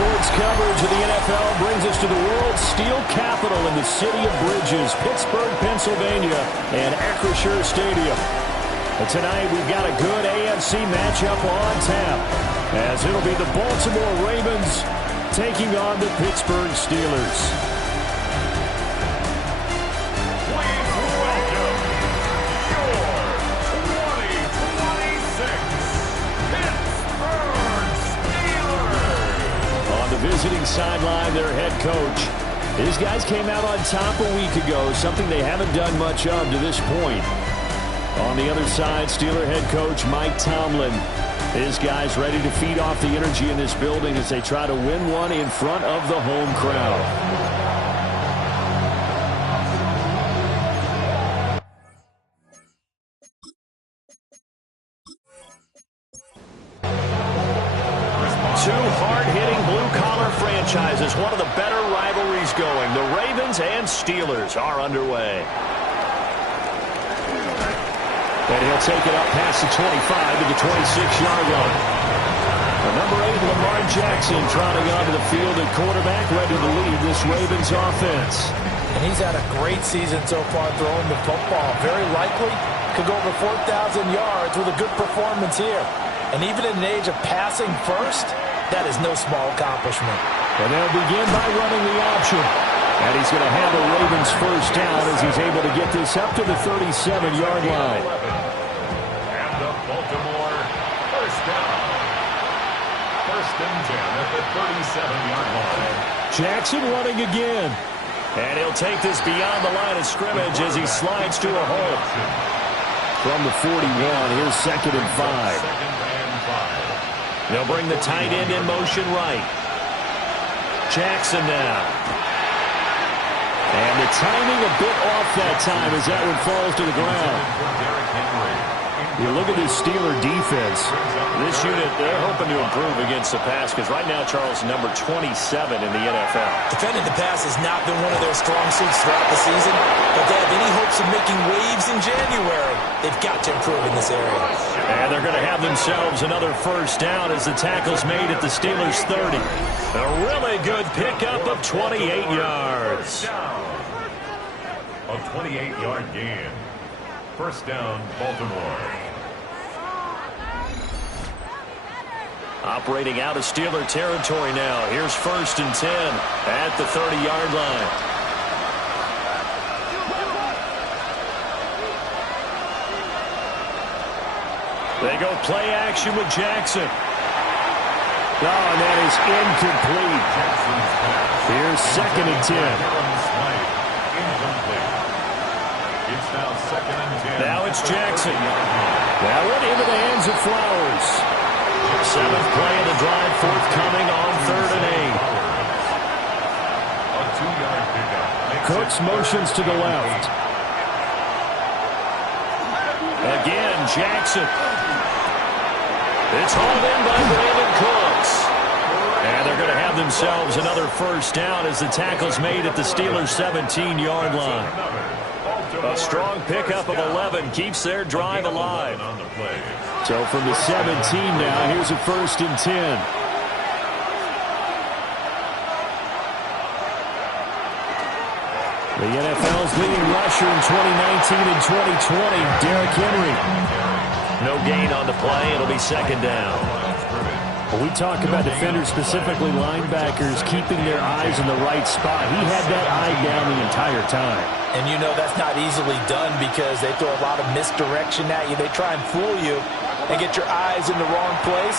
Sports coverage of the NFL brings us to the world's steel capital in the city of bridges, Pittsburgh, Pennsylvania, and Acrisure Stadium. And tonight we've got a good AFC matchup on tap, as it'll be the Baltimore Ravens taking on the Pittsburgh Steelers. Visiting sideline, their head coach. These guys came out on top a week ago, something they haven't done much of to this point. On the other side, Steeler head coach Mike Tomlin. His guys ready to feed off the energy in this building as they try to win one in front of the home crowd. Franchises, one of the better rivalries going. The Ravens and Steelers are underway. And he'll take it up past the 25 to the 26-yard line. Number 8, Lamar Jackson, trotting onto the field at quarterback, ready to lead this Ravens offense. And he's had a great season so far throwing the football. Very likely could go over 4,000 yards with a good performance here. And even in an age of passing first, that is no small accomplishment. And they'll begin by running the option. And he's going to have the Ravens first down as he's able to get this up to the 37-yard line. And the Baltimore first down. First and 10 at the 37-yard line. Jackson running again. And he'll take this beyond the line of scrimmage as he slides to a hole. From the 41, here's 2nd and 5. They'll bring the tight end in motion right. Jackson now. And the timing a bit off that time as that one falls to the ground. You look at this Steeler defense. This unit, they're hoping to improve against the pass because right now, Charles, number 27 in the NFL. Defending the pass has not been one of their strong suits throughout the season. But they have any hopes of making waves in January, they've got to improve in this area. And they're going to have themselves another first down as the tackle's made at the Steelers' 30. A really good pickup of 28 yards. A 28-yard gain. First down, Baltimore. Operating out of Steeler territory now. Here's 1st and 10 at the 30-yard line. They go play action with Jackson. Oh, and that is incomplete. Here's 2nd and 10. It's now 2nd and 10. Now it's Jackson. That one into the hands of Flowers. 7th play of the drive forthcoming on 3rd and 8. A 2-yard pickup. Cooks motions to the left. Again, Jackson. It's hauled in by Brandon Cooks. And they're going to have themselves another first down as the tackle's made at the Steelers' 17-yard line. A strong pickup of 11 keeps their drive alive. So from the 17 now, here's a 1st and 10. The NFL's leading rusher in 2019 and 2020, Derrick Henry. No gain on the play. It'll be 2nd down. When we talk about defenders, specifically linebackers, keeping their eyes in the right spot, he had that eye down the entire time. And you know that's not easily done because they throw a lot of misdirection at you. They try and fool you and get your eyes in the wrong place.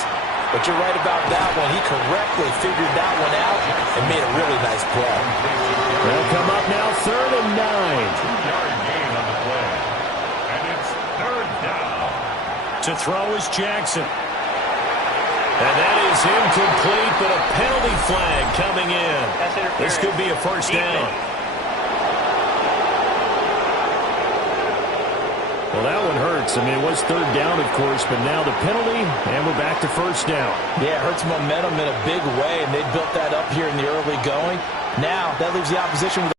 But you're right about that one. He correctly figured that one out and made a really nice play. They'll come up now 3rd and 9. 2-yard gain on the play. And it's 3rd down. To throw is Jackson. And that is incomplete, but a penalty flag coming in. This could be a first down. Well, that one hurts. I mean, it was 3rd down, of course, but now the penalty, and we're back to first down. Yeah, it hurts momentum in a big way, and they built that up here in the early going. Now, that leaves the opposition with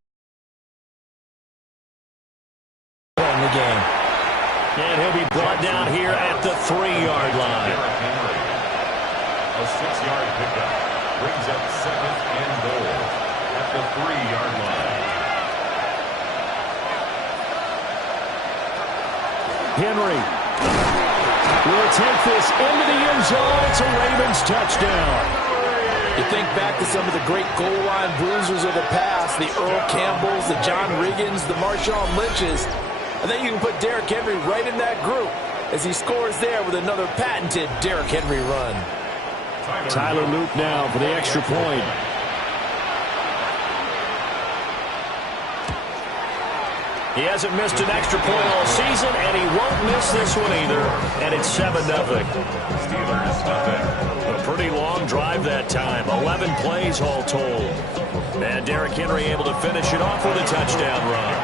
the game. And he'll be brought down here at the 3-yard line. A 6-yard pickup brings up 3-yard line. Henry will take this into the end zone. It's a Ravens touchdown. You think back to some of the great goal line bruisers of the past, the Earl Campbells, the John Riggins, the Marshawn Lynches. I think you can put Derrick Henry right in that group as he scores there with another patented Derrick Henry run. Tyler Loop now for the extra point. He hasn't missed an extra point all season, and he won't miss this one either. And it's 7-0. Steelers nothing. A pretty long drive that time. 11 plays all told. And Derrick Henry able to finish it off with a touchdown run.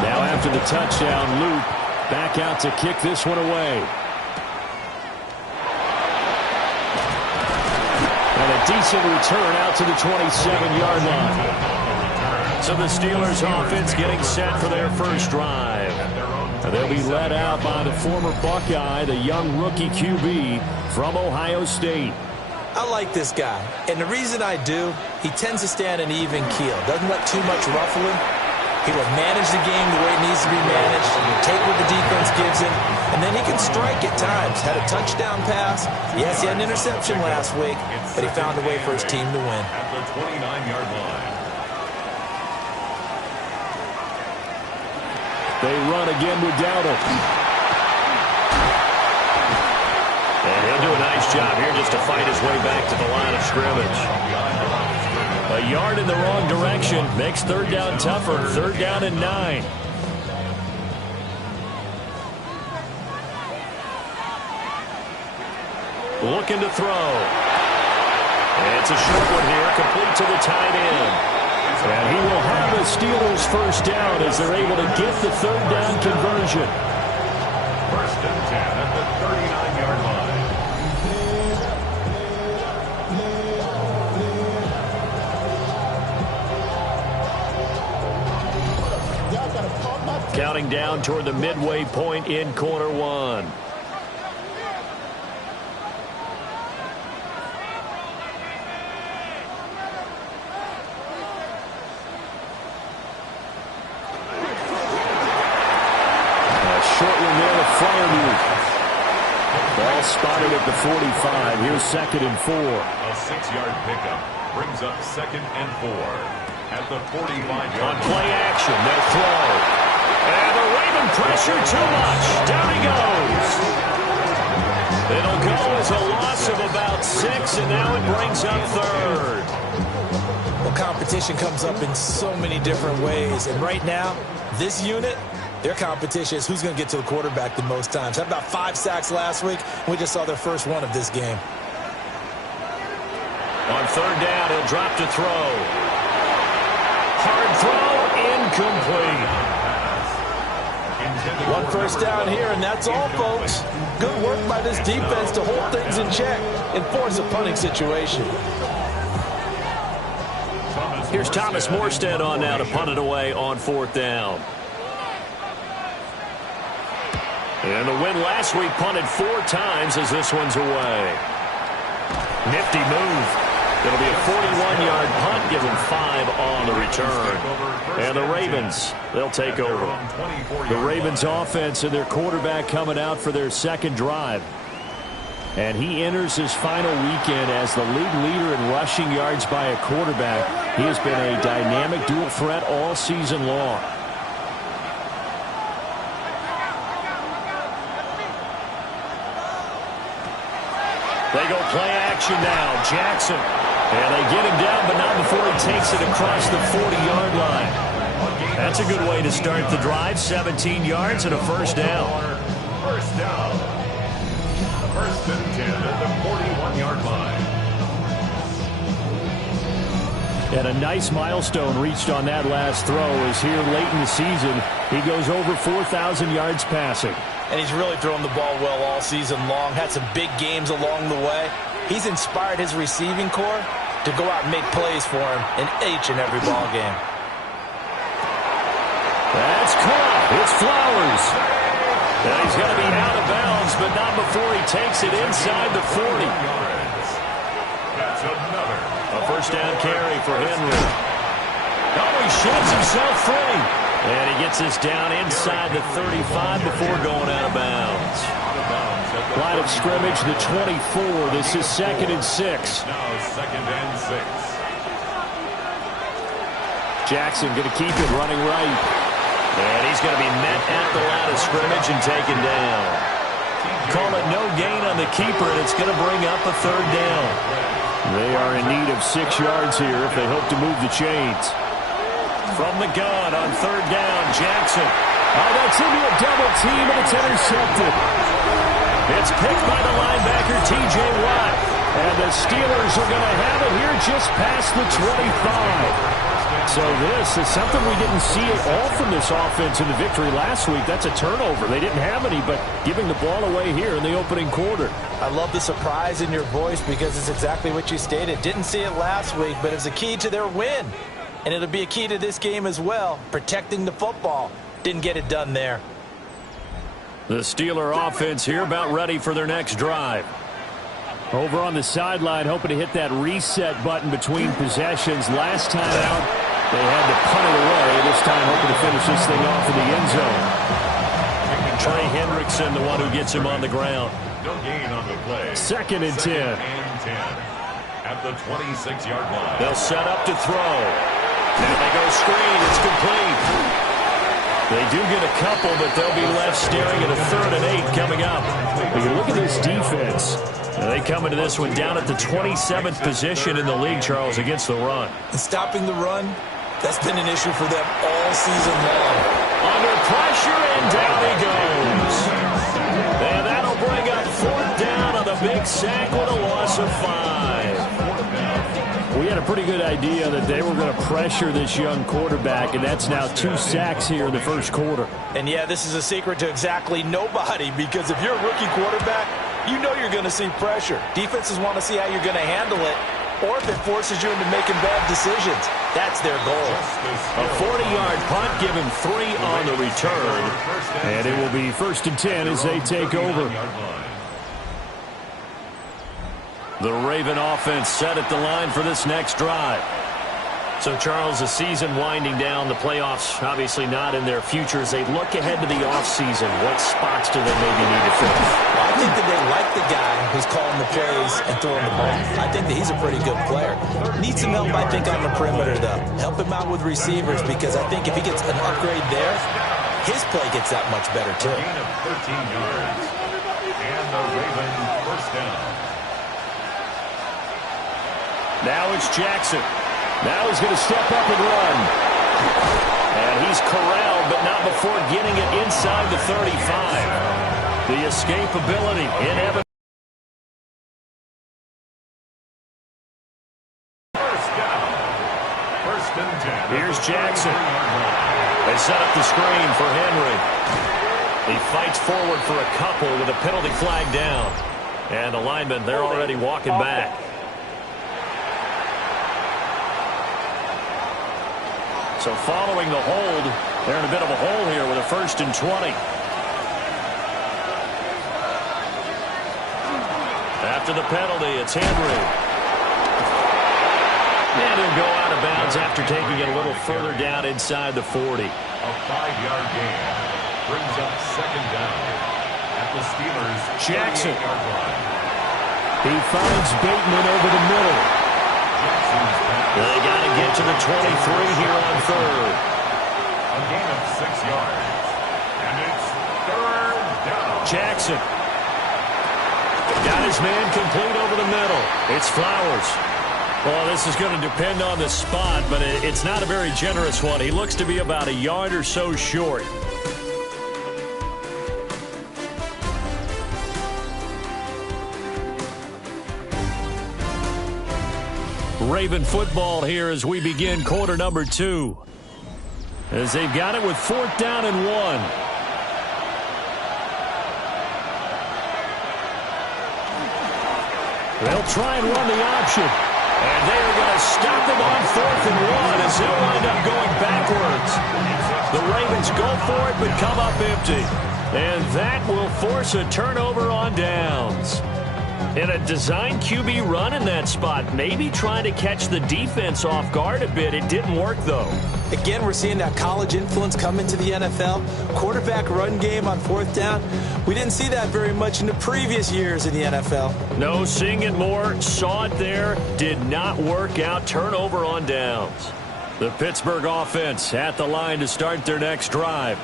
Now after the touchdown, Loop back out to kick this one away. And a decent return out to the 27-yard line. So the Steelers offense getting set for their first drive. And they'll be led out by the former Buckeye, the young rookie QB from Ohio State. I like this guy, and the reason I do, he tends to stand an even keel. Doesn't let too much ruffle him. He will manage the game the way it needs to be managed, take what the defense gives him, and then he can strike at times. Had a touchdown pass. Yes, he had an interception last week, but he found a way for his team to win. At the 29-yard line. They run again with Dowdle. And he'll do a nice job here just to fight his way back to the line of scrimmage. A yard in the wrong direction makes third down tougher. 3rd down and 9. Looking to throw. It's a short one here, complete to the tight end. And he will have the Steelers first down as they're able to get the 3rd down conversion. 1st and 10 at the 39-yard line. Counting down toward the midway point in quarter one. Ball spotted at the 45. Here's 2nd and 4. A 6-yard pickup brings up 2nd and 4 at the 45-yard line. On play action, they'll throw. And the Raven pressure too much. Down he goes. It'll go as a loss of about 6, and now it brings up 3rd. Well, competition comes up in so many different ways, and right now, this unit, their competition is who's going to get to the quarterback the most times. Had about 5 sacks last week, and we just saw their first one of this game. On 3rd down, he'll drop to throw. Hard throw, incomplete. One first down here, and that's all, folks. Good work by this defense to hold things in check and force a punting situation. Here's Thomas Morstead on now to punt it away on 4th down. And the win last week punted 4 times as this one's away. Nifty move. It'll be a 41-yard punt, give them 5 on the return. And the Ravens, they'll take over. The Ravens offense and their quarterback coming out for their 2nd drive. And he enters his final weekend as the league leader in rushing yards by a quarterback. He has been a dynamic dual threat all season long. They go play action now. Jackson. And they get him down, but not before he takes it across the 40-yard line. That's a good way to start the drive. 17 yards and a first down. First down. 1st and 10 at the 41-yard line. And a nice milestone reached on that last throw as here late in the season, he goes over 4,000 yards passing. And he's really thrown the ball well all season long. Had some big games along the way. He's inspired his receiving corps to go out and make plays for him in each and every ball game. That's caught. It's Flowers. And he's going to be out of bounds, but not before he takes it inside the 40. That's another. A first down carry for Henry. sheds himself free. And he gets this down inside the 35 before going out of bounds. Line of scrimmage, the 24. This is 2nd and 6. Now 2nd and 6. Jackson going to keep it running right. And he's going to be met at the line of scrimmage and taken down. Call it no gain on the keeper, and it's going to bring up a 3rd down. They are in need of 6 yards here if they hope to move the chains. From the gun on 3rd down, Jackson. Oh, that's into a double team, and it's intercepted. It's picked by the linebacker, T.J. Watt. And the Steelers are going to have it here just past the 25. So this is something we didn't see at all from this offense in the victory last week. That's a turnover. They didn't have any, but giving the ball away here in the opening quarter. I love the surprise in your voice because it's exactly what you stated. Didn't see it last week, but it's a key to their win. And it'll be a key to this game as well, protecting the football. Didn't get it done there. The Steeler offense here about ready for their next drive. Over on the sideline, hoping to hit that reset button between possessions. Last time out, they had to punt it away. This time hoping to finish this thing off in the end zone. Trey Hendrickson, the one who gets him on the ground. No gain on the play. 2nd and 10. At the 26-yard line. They'll set up to throw. Now they go screen. It's complete. They do get a couple, but they'll be left staring at a 3rd and 8 coming up. But you look at this defense. They come into this one down at the 27th position in the league, Charles, against the run. And stopping the run, that's been an issue for them all season long. Under pressure, and down he goes. And that'll bring up 4th down on the big sack with a loss of 5. We had a pretty good idea that they were going to pressure this young quarterback, and that's now 2 sacks here in the first quarter. And, yeah, this is a secret to exactly nobody because if you're a rookie quarterback, you know you're going to see pressure. Defenses want to see how you're going to handle it, or if it forces you into making bad decisions. That's their goal. A 40-yard punt, give him 3 on the return, and it will be 1st and 10 as they take over. The Raven offense set at the line for this next drive. So, Charles, the season winding down, the playoffs obviously not in their future. As they look ahead to the offseason, what spots do they maybe need to fill? Well, I think that they like the guy who's calling the plays and throwing the ball. I think that he's a pretty good player. Needs some help, I think, on the perimeter, though. Help him out with receivers because I think if he gets an upgrade there, his play gets that much better, too. Gain of 13 yards. And the Raven 1st down. Now it's Jackson. Now he's going to step up and run. And he's corralled, but not before getting it inside the 35. The escapability inevitable. 1st down. 1st and 10. Here's Jackson. They set up the screen for Henry. He fights forward for a couple with a penalty flag down. And the linemen, they're already walking back. So following the hold, they're in a bit of a hole here with a 1st and 20. After the penalty, it's Henry. And he'll go out of bounds after taking it a little further down inside the 40. A 5-yard gain brings up 2nd down at the Steelers' Jackson. 38-yard line. He finds Bateman over the middle. They got to get to the 23 here on 3rd. A gain of 6 yards. And it's 3rd down. Jackson. Got his man complete over the middle. It's Flowers. Well, this is going to depend on the spot, but it's not a very generous one. He looks to be about a yard or so short. Raven football here as we begin quarter number 2. As they've got it with 4th down and 1. They'll try and run the option. And they are going to stop them on 4th and 1 as they'll wind up going backwards. The Ravens go for it but come up empty. And that will force a turnover on downs. And a design QB run in that spot. Maybe trying to catch the defense off guard a bit. It didn't work, though. Again, we're seeing that college influence come into the NFL. Quarterback run game on 4th down. We didn't see that very much in the previous years in the NFL. No, seeing it more. Saw it there. Did not work out. Turnover on downs. The Pittsburgh offense at the line to start their next drive.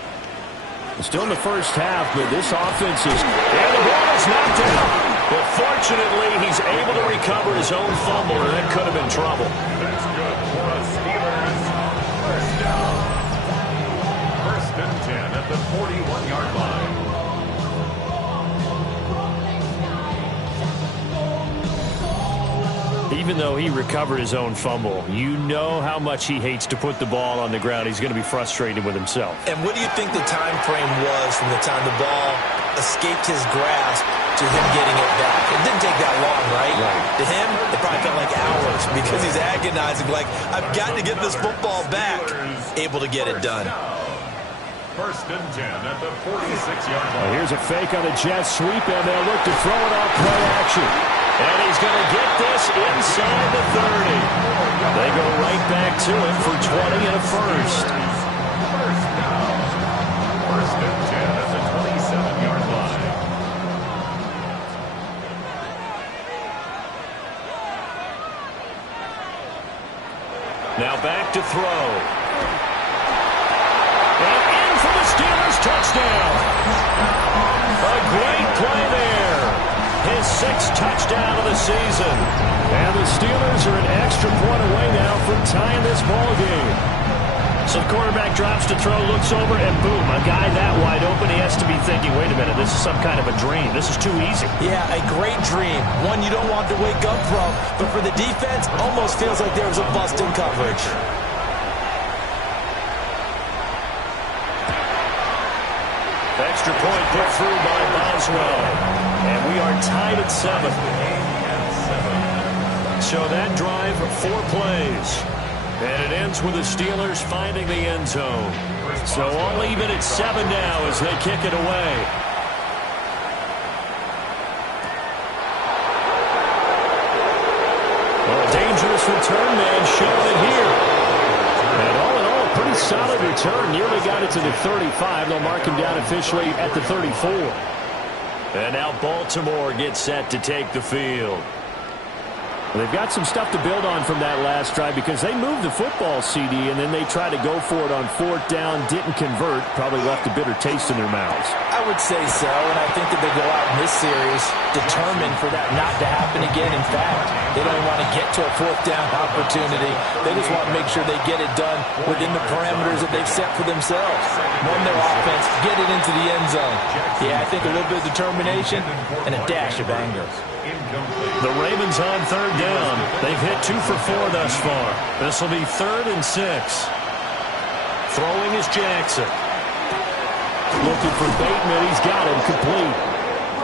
Still in the first half, but this offense is... And the ball is knocked out. But fortunately, he's able to recover his own fumble, and that could have been trouble. That's good for the Steelers. First down. 1st and 10 at the 41-yard line. Even though he recovered his own fumble, you know how much he hates to put the ball on the ground. He's going to be frustrated with himself. And what do you think the time frame was from the time the ball escaped his grasp to him getting it back? It didn't take that long, right? To him, it probably felt like hours because he's agonizing, like, I've got to get this football back. Able to get it done. 1st and 10 at the 46-yard line. Here's a fake on a jet sweep, and they'll look to throw it off play action. And he's going to get this inside the 30. They go right back to him for 20 and a first. First down. 1st and 10 at the 27-yard line. Now back to throw. And in for the Steelers touchdown. A great play there. His 6th touchdown of the season. And the Steelers are an extra point away now from tying this ball game. So the quarterback drops to throw, looks over, and boom, a guy that wide open, he has to be thinking, wait a minute, this is some kind of a dream. This is too easy. Yeah, a great dream. One you don't want to wake up from. But for the defense, almost feels like there was a bust in coverage. Extra point put through by Boswell. And we are tied at 7. So that drive, 4 plays. And it ends with the Steelers finding the end zone. So all even at 7 now as they kick it away. Well, a dangerous return man showing it here. And all in all, a pretty solid return. Nearly got it to the 35. They'll mark him down officially at the 34. And now Baltimore gets set to take the field. Well, they've got some stuff to build on from that last drive because they moved the football, CD, and then they tried to go for it on 4th down, didn't convert, probably left a bitter taste in their mouths. I would say so, and I think that they go out in this series determined for that not to happen again. In fact, they don't want to get to a 4th down opportunity. They just want to make sure they get it done within the parameters that they've set for themselves. Run their offense, get it into the end zone. Yeah, I think a little bit of determination and a dash of anger. The Ravens on 3rd down. They've hit 2 for 4 thus far. This will be 3rd and 6. Throwing is Jackson. Looking for Bateman. He's got him complete.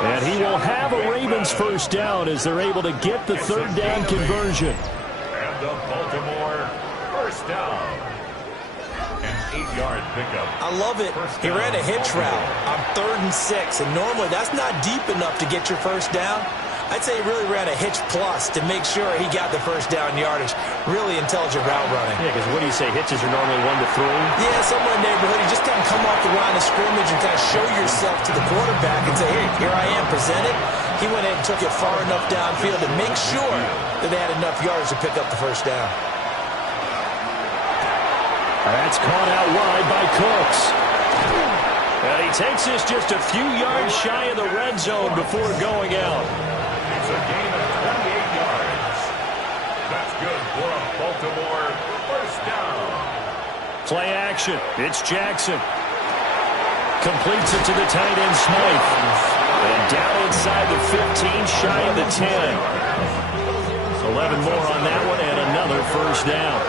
And he will have a Ravens 1st down as they're able to get the 3rd down conversion. And the Baltimore 1st down. An 8-yard pickup. I love it. He ran a hitch route on 3rd and 6. And normally that's not deep enough to get your 1st down. I'd say he really ran a hitch plus to make sure he got the 1st down yardage. Really intelligent route running. Yeah, because what do you say? Hitches are normally 1 to 3? Yeah, somewhere in the neighborhood. You just kind of come off the line of scrimmage and kind of show yourself to the quarterback and say, hey, here I am, present it. He went in and took it far enough downfield to make sure that they had enough yards to pick up the 1st down. That's caught out wide by Cooks. And he takes this just a few yards shy of the red zone before going out. It's a gain of 28 yards. That's good for a Baltimore 1st down. Play action. It's Jackson. Completes it to the tight end Smythe. And down inside the 15, shy of the 10. 11 more on that one and another 1st down.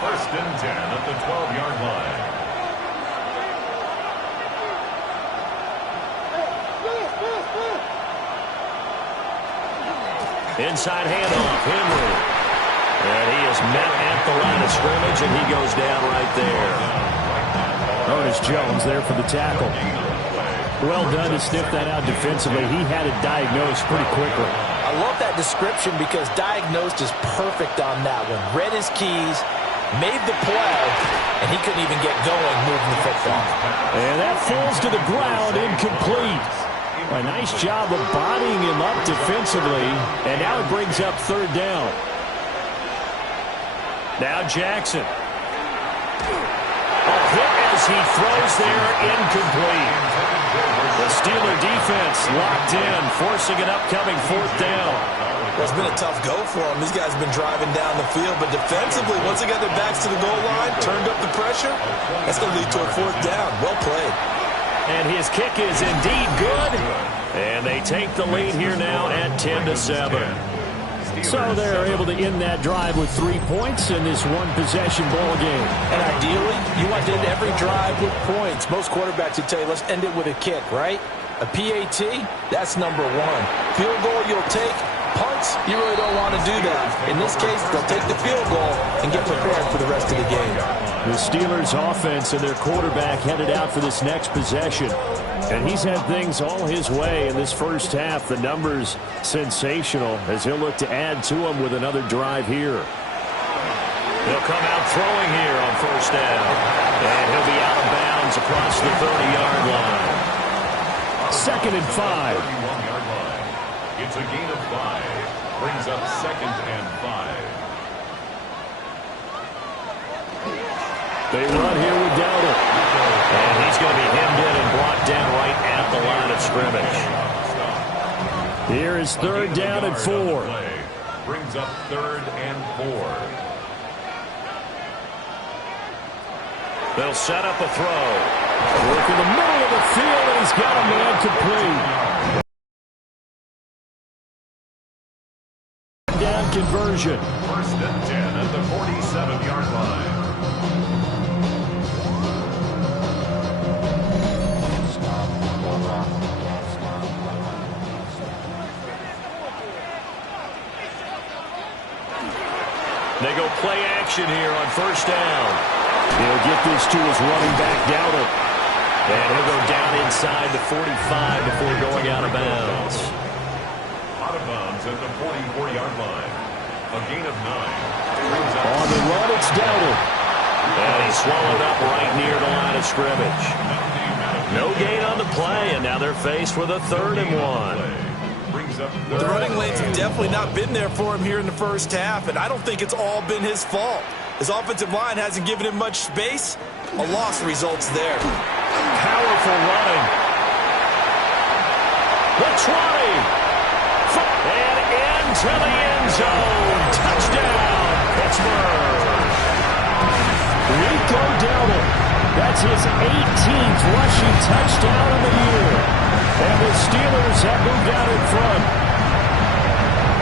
1st and 10 at the 12-yard line. Inside handoff, Henry. And he is met at the line of scrimmage, and he goes down right there. Ernest Jones there for the tackle. Well done to sniff that out defensively. He had it diagnosed pretty quickly. I love that description because diagnosed is perfect on that one. Read his keys, made the play, and he couldn't even get going moving the football. And that falls to the ground, incomplete. A nice job of bodying him up defensively, and now it brings up third down. Now Jackson. A hit as he throws there, incomplete. The Steeler defense locked in, forcing an upcoming fourth down. Well, it's been a tough go for them. These guys have been driving down the field, but defensively, once they got their backs to the goal line, turned up the pressure, that's going to lead to a fourth down. Well played. And his kick is indeed good. And they take the lead here now at 10-7. So they're able to end that drive with 3 points in this one-possession ball game. And ideally, you want to end every drive with points. Most quarterbacks would tell you, let's end it with a kick, right? A PAT, that's number one. Field goal you'll take. Punts, you really don't want to do that. In this case, they'll take the field goal and get prepared for the rest of the game. The Steelers' offense and their quarterback headed out for this next possession. And he's had things all his way in this first half. The numbers sensational as he'll look to add to them with another drive here. He'll come out throwing here on first down. And he'll be out of bounds across the 30-yard line. 2nd and 5. It's a gain of 5. Brings up 2nd and 5. They run here with Dowdle. And he's going to be hemmed in and brought down right at the line of scrimmage. Here is 3rd down and 4. Brings up 3rd and 4. They'll set up a throw. Work in the middle of the field, and he's got a man complete. Down conversion. 1st and 10 at the 47-yard line. They go play action here on 1st down. He'll get this to his running back, Dowdle. And he'll go down inside the 45 before going out of bounds. Out of bounds at the 44-yard line. A gain of 9. On the run, it's Dowdle. And he's swallowed up right near the line of scrimmage. No gain on the play, and now they're faced with a 3rd and 1. The running lanes have definitely not been there for him here in the first half, and I don't think it's all been his fault. His offensive line hasn't given him much space. A loss results there. Powerful running. The 20. And into the end zone. Touchdown, Pittsburgh. Rico Dowdle. That's his 18th rushing touchdown of the year. And the Steelers have moved out in front.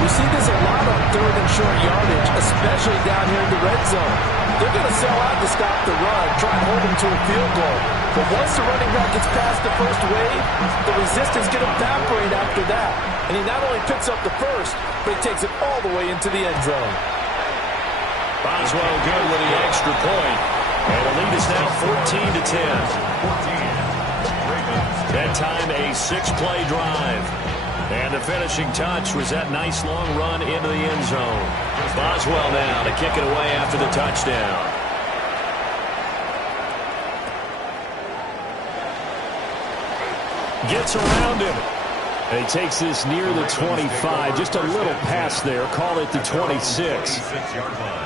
We see this a lot on 3rd and short yardage, especially down here in the red zone. They're going to sell out to stop the run, try and hold them to a field goal. But once the running back gets past the first wave, the resistance can evaporate after that. And he not only picks up the first, but he takes it all the way into the end zone. Boswell good with the extra point. And the lead is now 14-10. That time a 6-play drive. And the finishing touch was that nice long run into the end zone. Boswell now to kick it away after the touchdown. Gets around him. And he takes this near the 25. Just a little pass there. Call it the 26.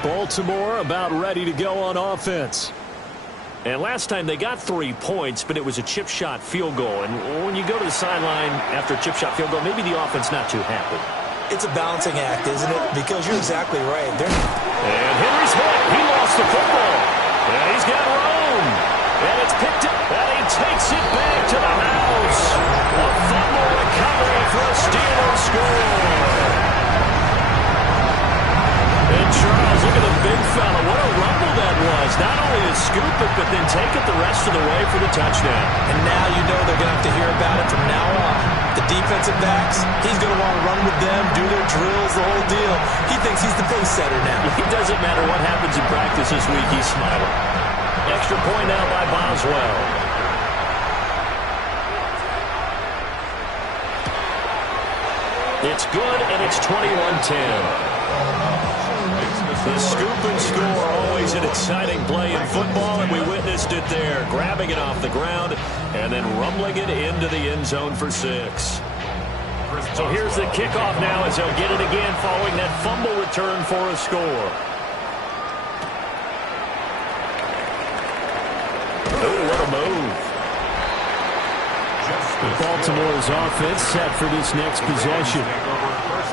Baltimore about ready to go on offense. And last time they got 3 points, but it was a chip shot field goal. And when you go to the sideline after a chip shot field goal, maybe the offense not too happy. It's a balancing act, isn't it? Because you're exactly right. And Henry's hit. He lost the football. And he's got room. And it's picked up. And he takes it back to the house. A fumble recovery for a Steelers score. And Charles, look at the big fella. What a rumble that was. Not only to scoop it, but then take it the rest of the way for the touchdown. And now you know they're going to have to hear about it from now on. The defensive backs, he's going to want to run with them, do their drills, the whole deal. He thinks he's the pace setter now. It doesn't matter what happens in practice this week, he's smiling. Extra point now by Boswell. It's good, and it's 21-10. The scoop and score, always an exciting play in football, and we witnessed it there, grabbing it off the ground and then rumbling it into the end zone for 6. So here's the kickoff now as they'll get it again following that fumble return for a score. Oh, what a move. Baltimore's offense set for this next possession.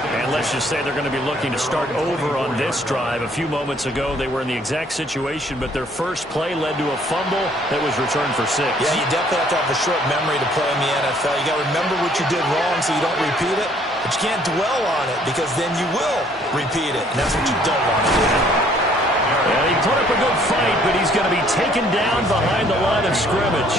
And let's just say they're going to be looking to start over on this drive. A few moments ago, they were in the exact situation, but their first play led to a fumble that was returned for 6. Yeah, you definitely have to have a short memory to play in the NFL. You got to remember what you did wrong so you don't repeat it, but you can't dwell on it because then you will repeat it, and that's what you don't want to do. Yeah, he put up a good fight, but he's going to be taken down behind the line of scrimmage.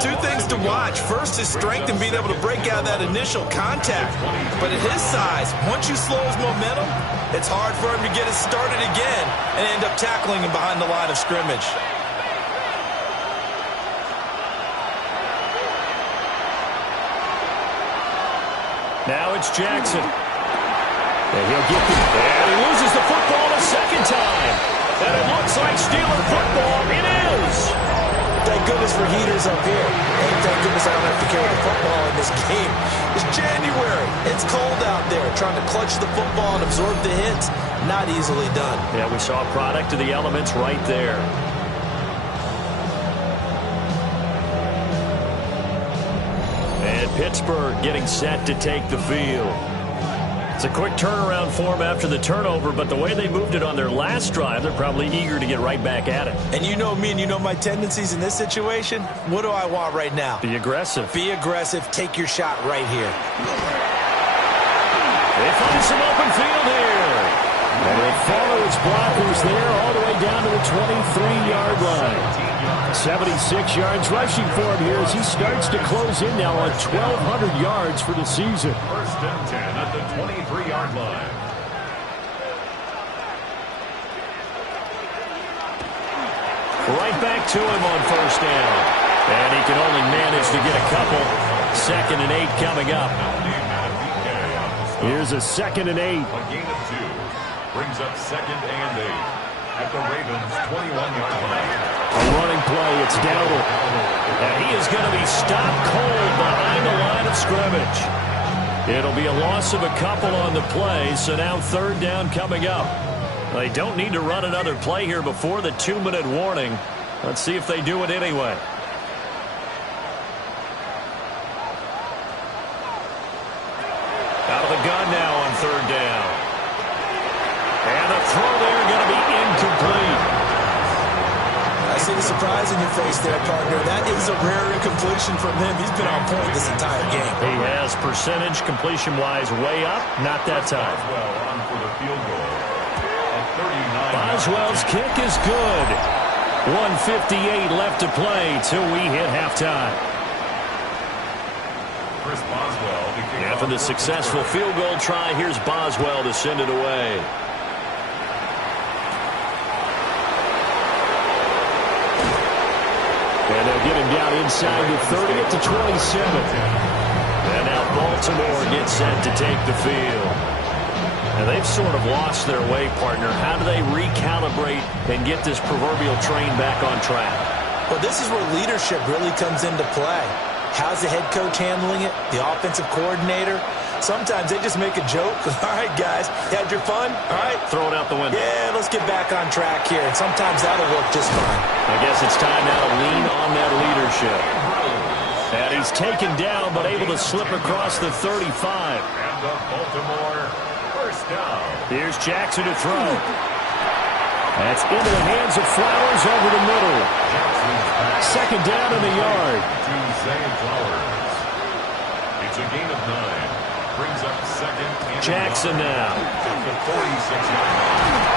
Two things to watch. First, his strength and being able to break out that initial contact. But at his size, once you slow his momentum, it's hard for him to get it started again and end up tackling him behind the line of scrimmage. Now it's Jackson. And he'll get the... And he loses the football a second time. And it looks like Steeler football. It is. Thank goodness for heaters up here. And thank goodness I don't have to carry the football in this game. It's January. It's cold out there. Trying to clutch the football and absorb the hits, not easily done. Yeah, we saw a product of the elements right there. And Pittsburgh getting set to take the field. It's a quick turnaround for them after the turnover, but the way they moved it on their last drive, they're probably eager to get right back at it. And you know me and you know my tendencies in this situation. What do I want right now? Be aggressive. Be aggressive. Take your shot right here. They find some open field here. And they follow his blockers there all the way down to the 23-yard line. 76 yards rushing for him here as he starts to close in now on 1,200 yards for the season. First and 10 at the 23-yard line. Right back to him on first down. And he can only manage to get a couple. 2nd and 8 coming up. Here's a 2nd and 8. A gain of 2 brings up 2nd and 8 at the Ravens' 21-yard line. A running play, it's Dowdle. And he is going to be stopped cold behind the line of scrimmage. It'll be a loss of a couple on the play, so now 3rd down coming up. They don't need to run another play here before the 2-minute warning. Let's see if they do it anyway. Out of the gun now on 3rd down. And the throw there going to be incomplete. I see the surprise in your face there, partner. That is a rare incompletion from him. He's been on point this entire game. He has percentage completion-wise way up. Not that time. Boswell on for the field goal. Boswell's kick is good. 1:58 left to play till we hit halftime. Chris Boswell. After the successful field goal try, here's Boswell to send it away. And they'll get him down inside the 30 at the 27. And now Baltimore gets set to take the field. And they've sort of lost their way, partner. How do they recalibrate and get this proverbial train back on track? Well, this is where leadership really comes into play. How's the head coach handling it? The offensive coordinator? Sometimes they just make a joke. All right, guys, you had your fun? All right. Throw it out the window. Yeah, let's get back on track here. And sometimes that'll work just fine. I guess it's time now to lean on that leadership. And he's taken down, but able to slip across the 35. And the Baltimore first down. Here's Jackson to throw. That's into the hands of Flowers over the middle. 2nd down in the yard. To Zay Flowers. It's a gain of 9. Brings up 2nd and Jackson 9. now. The 46-yard line.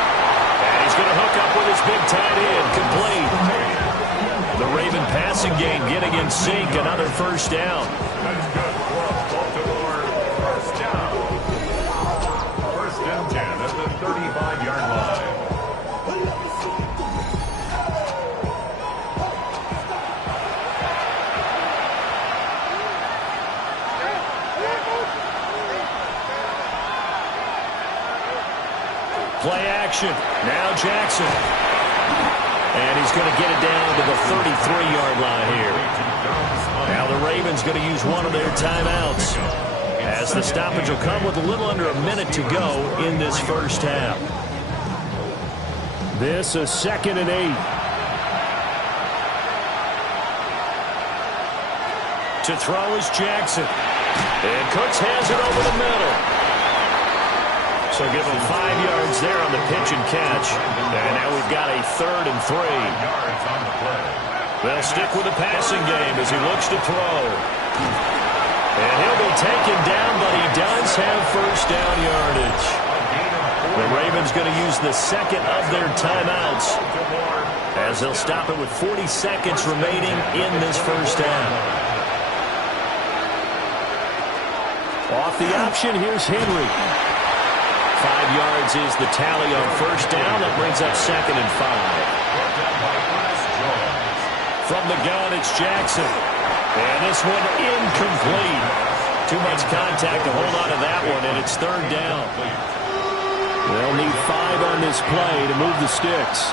And he's going to hook up with his big tight end. Complete. The Raven passing game getting in sync. Another first down. That's good for a Baltimore first down. First and 10 at the 35-yard line. motion. Now Jackson. And he's going to get it down to the 33-yard line here. Now the Ravens going to use one of their timeouts, as the stoppage will come with a little under a minute to go in this first half. This is 2nd and 8. To throw is Jackson. And Cooks has it over the middle. So give him 5 yards there on the pitch and catch. And now we've got a 3rd and 3. They'll stick with the passing game as he looks to throw. And he'll be taken down, but he does have first down yardage. The Ravens going to use the second of their timeouts, as they'll stop it with 40 seconds remaining in this first half. Off the option, here's Henry. 5 yards is the tally on first down. That brings up 2nd and 5. From the gun, it's Jackson. And this one incomplete. Too much contact to hold on to that one, and it's 3rd down. They'll need 5 on this play to move the sticks.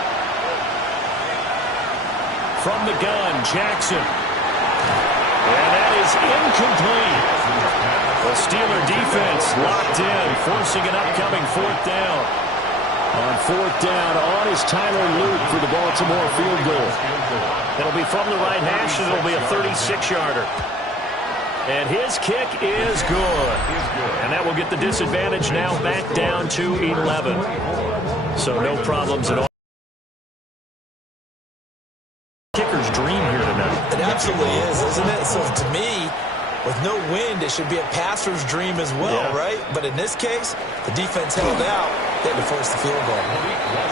From the gun, Jackson. And that is incomplete. The Steeler defense locked in, forcing an upcoming 4th down. On 4th down, on is Tyler Luke for the Baltimore field goal. It'll be from the right hash, and it'll be a 36-yarder. And his kick is good. And that will get the disadvantage now back down to 11. So no problems at all. Kicker's dream here tonight. It absolutely is, isn't it? So to me, with no wind, it should be a passer's dream as well, right? But in this case, the defense held out. They had to force the field goal.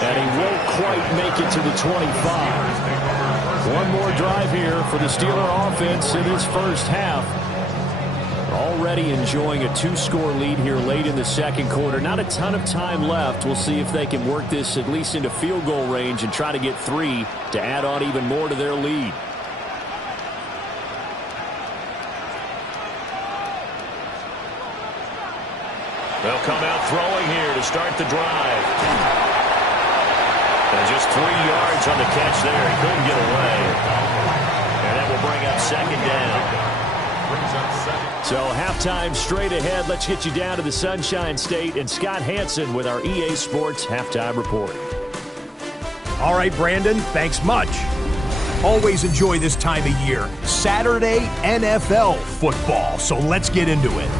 And he won't quite make it to the 25. One more drive here for the Steeler offense in this first half. Already enjoying a 2-score lead here late in the second quarter. Not a ton of time left. We'll see if they can work this at least into field goal range and try to get 3 to add on even more to their lead. They'll come out throwing here to start the drive. And just 3 yards on the catch there. He couldn't get away. And that will bring up 2nd down. So halftime straight ahead. Let's get you down to the Sunshine State and Scott Hansen with our EA Sports Halftime Report. All right, Brandon, thanks much. Always enjoy this time of year. Saturday NFL football, so let's get into it.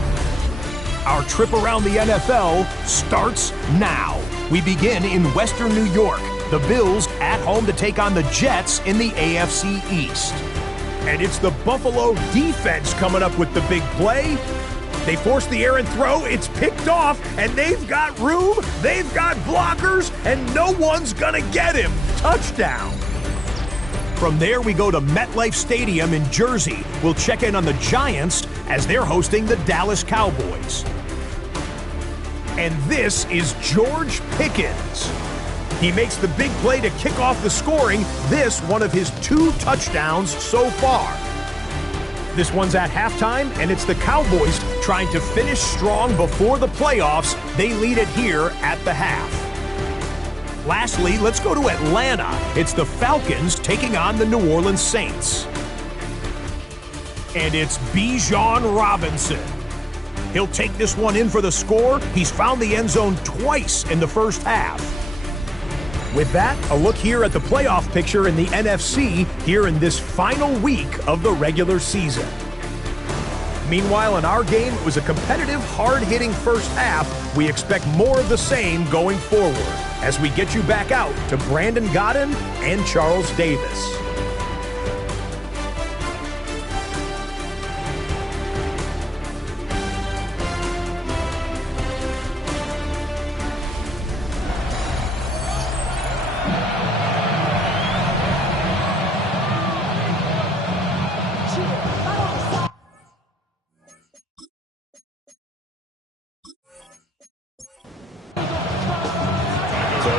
Our trip around the NFL starts now. We begin in Western New York. The Bills at home to take on the Jets in the AFC East. And it's the Buffalo defense coming up with the big play. They force the errant throw, it's picked off, and they've got room, they've got blockers, and no one's gonna get him. Touchdown. From there, we go to MetLife Stadium in Jersey. We'll check in on the Giants as they're hosting the Dallas Cowboys. And this is George Pickens. He makes the big play to kick off the scoring. This one of his 2 touchdowns so far. This one's at halftime, and it's the Cowboys trying to finish strong before the playoffs. They lead it here at the half. Lastly, let's go to Atlanta. It's the Falcons taking on the New Orleans Saints. And it's Bijan Robinson. He'll take this one in for the score. He's found the end zone twice in the first half. With that, a look here at the playoff picture in the NFC here in this final week of the regular season. Meanwhile, in our game, it was a competitive, hard-hitting first half. We expect more of the same going forward as we get you back out to Brandon Godden and Charles Davis.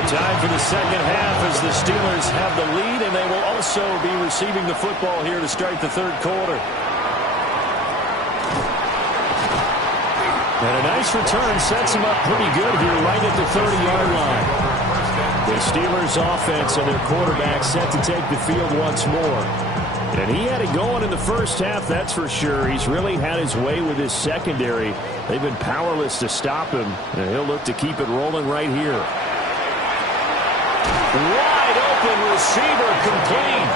Time for the second half as the Steelers have the lead, and they will also be receiving the football here to start the third quarter. And a nice return sets them up pretty good here right at the 30-yard line. The Steelers offense and their quarterback set to take the field once more. And he had it going in the first half, that's for sure. He's really had his way with his secondary. They've been powerless to stop him, and he'll look to keep it rolling right here. Wide open receiver complete.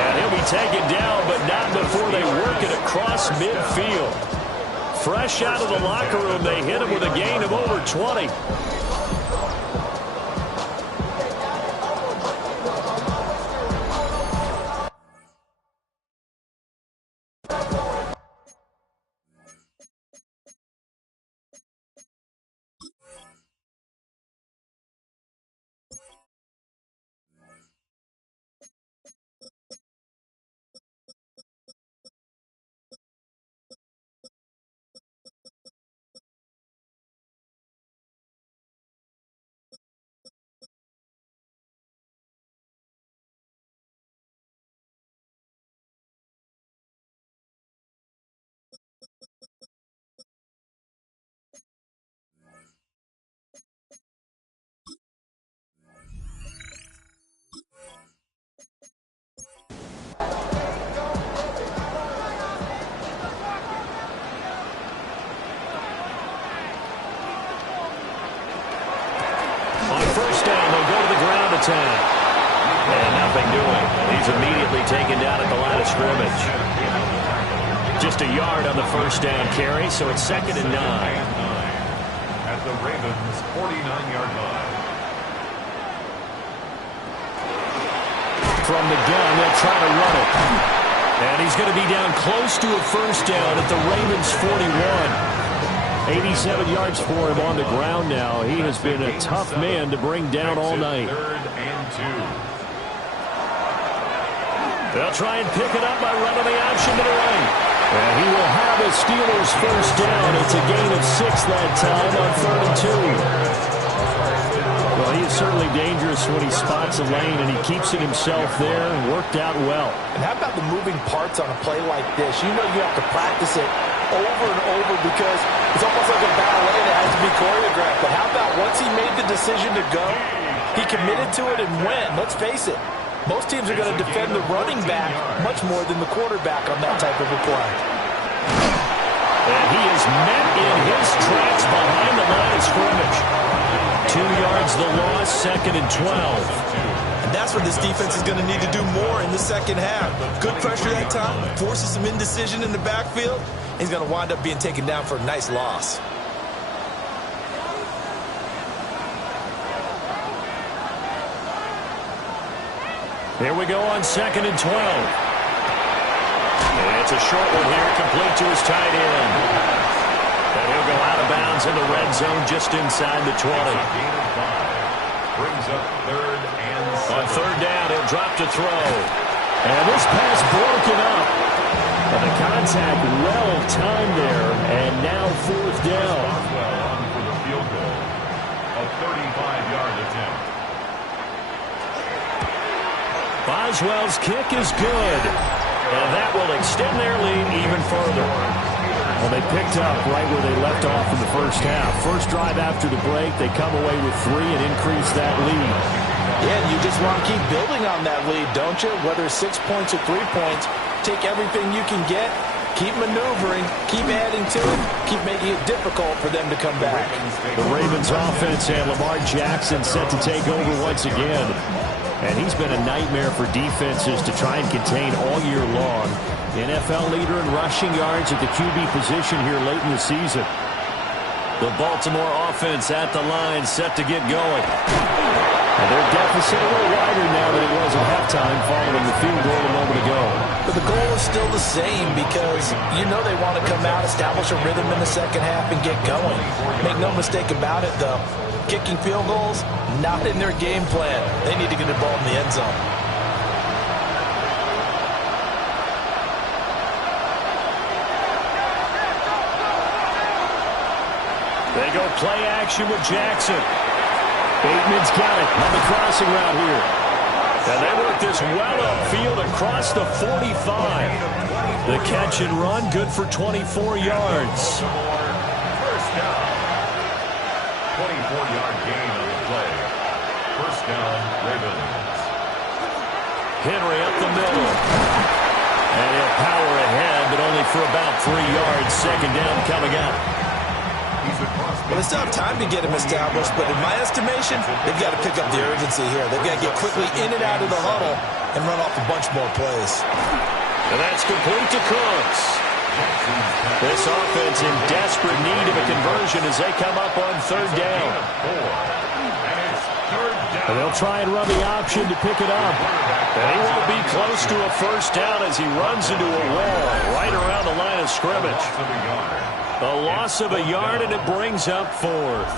And he'll be taken down, but not before they work it across midfield. Fresh out of the locker room, they hit him with a gain of over 20. And nothing doing. He's immediately taken down at the line of scrimmage. Just a yard on the first down carry, so it's 2nd and 9. At the Ravens' 49-yard line. From the gun, they'll try to run it. And he's going to be down close to a first down at the Ravens' 41. 87 yards for him on the ground now. He has been a tough man to bring down all night. 3rd and 2. They'll try and pick it up by running the option to the right. And he will have a Steelers first down. It's a gain of 6 that time on 3rd and 2. Well, he is certainly dangerous when he spots a lane, and he keeps it himself there and worked out well. And how about the moving parts on a play like this? You know you have to practice it over and over because it's almost like a ballet that has to be choreographed. But how about once he made the decision to go, he committed to it and went. Let's face it, most teams are going to defend the running back much more than the quarterback on that type of a play. And he is met in his tracks behind the line of scrimmage. 2 yards the loss, 2nd and 12. And that's where this defense is going to need to do more in the second half. Good pressure that time, forces some indecision in the backfield. He's going to wind up being taken down for a nice loss. Here we go on 2nd and 12. And it's a short one here, complete to his tight end. And he'll go out of bounds in the red zone just inside the 20. Brings up 3rd and 7. On 3rd down, he'll drop to throw. And this pass broken up. And the contact well timed there, and now 4th down. Boswell on for the field goal. A 35-yard attempt. Boswell's kick is good. And that will extend their lead even further. Well, they picked up right where they left off in the first half. First drive after the break, they come away with 3 and increase that lead. Yeah, you just want to keep building on that lead, don't you? Whether it's 6 points or 3 points, take everything you can get, keep maneuvering, keep adding to it, keep making it difficult for them to come back. The Ravens offense and Lamar Jackson set to take over once again. And he's been a nightmare for defenses to try and contain all year long. NFL leader in rushing yards at the QB position here late in the season. The Baltimore offense at the line, set to get going. And their deficit a little wider now than it was at halftime following the field goal a moment ago. But the goal is still the same because you know they want to come out, establish a rhythm in the second half, and get going. Make no mistake about it, though. Kicking field goals, not in their game plan. They need to get the ball in the end zone. They go play action with Jackson. Bateman's got it on the crossing route here. And they work this well upfield across the 45. The catch and run, good for 24 yards. First down. 24-yard gain on the play. First down, Ravens. Henry up the middle. And he'll power ahead, but only for about 3 yards. Second down coming up. Well, they still have time to get him established, but in my estimation, they've got to pick up the urgency here. They've got to get quickly in and out of the huddle and run off a bunch more plays. And that's complete to Cooks. This offense in desperate need of a conversion as they come up on third down. And they'll try and run the option to pick it up. And he won't be close to a first down as he runs into a wall right around the line of scrimmage. A loss of a yard, and it brings up fourth.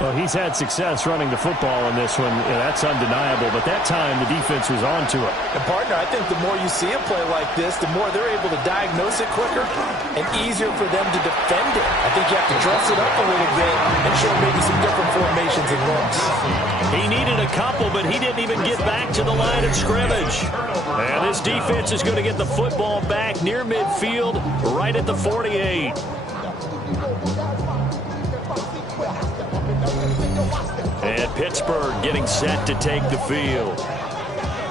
Well, he's had success running the football in this one. Yeah, that's undeniable. But that time, the defense was on to it. And, partner, I think the more you see him play like this, the more they're able to diagnose it quicker and easier for them to defend it. I think you have to dress it up a little bit and show maybe some different formations and looks. He needed a couple, but he didn't even get back to the line of scrimmage. And this defense is going to get the football back near midfield, right at the 48. And Pittsburgh getting set to take the field.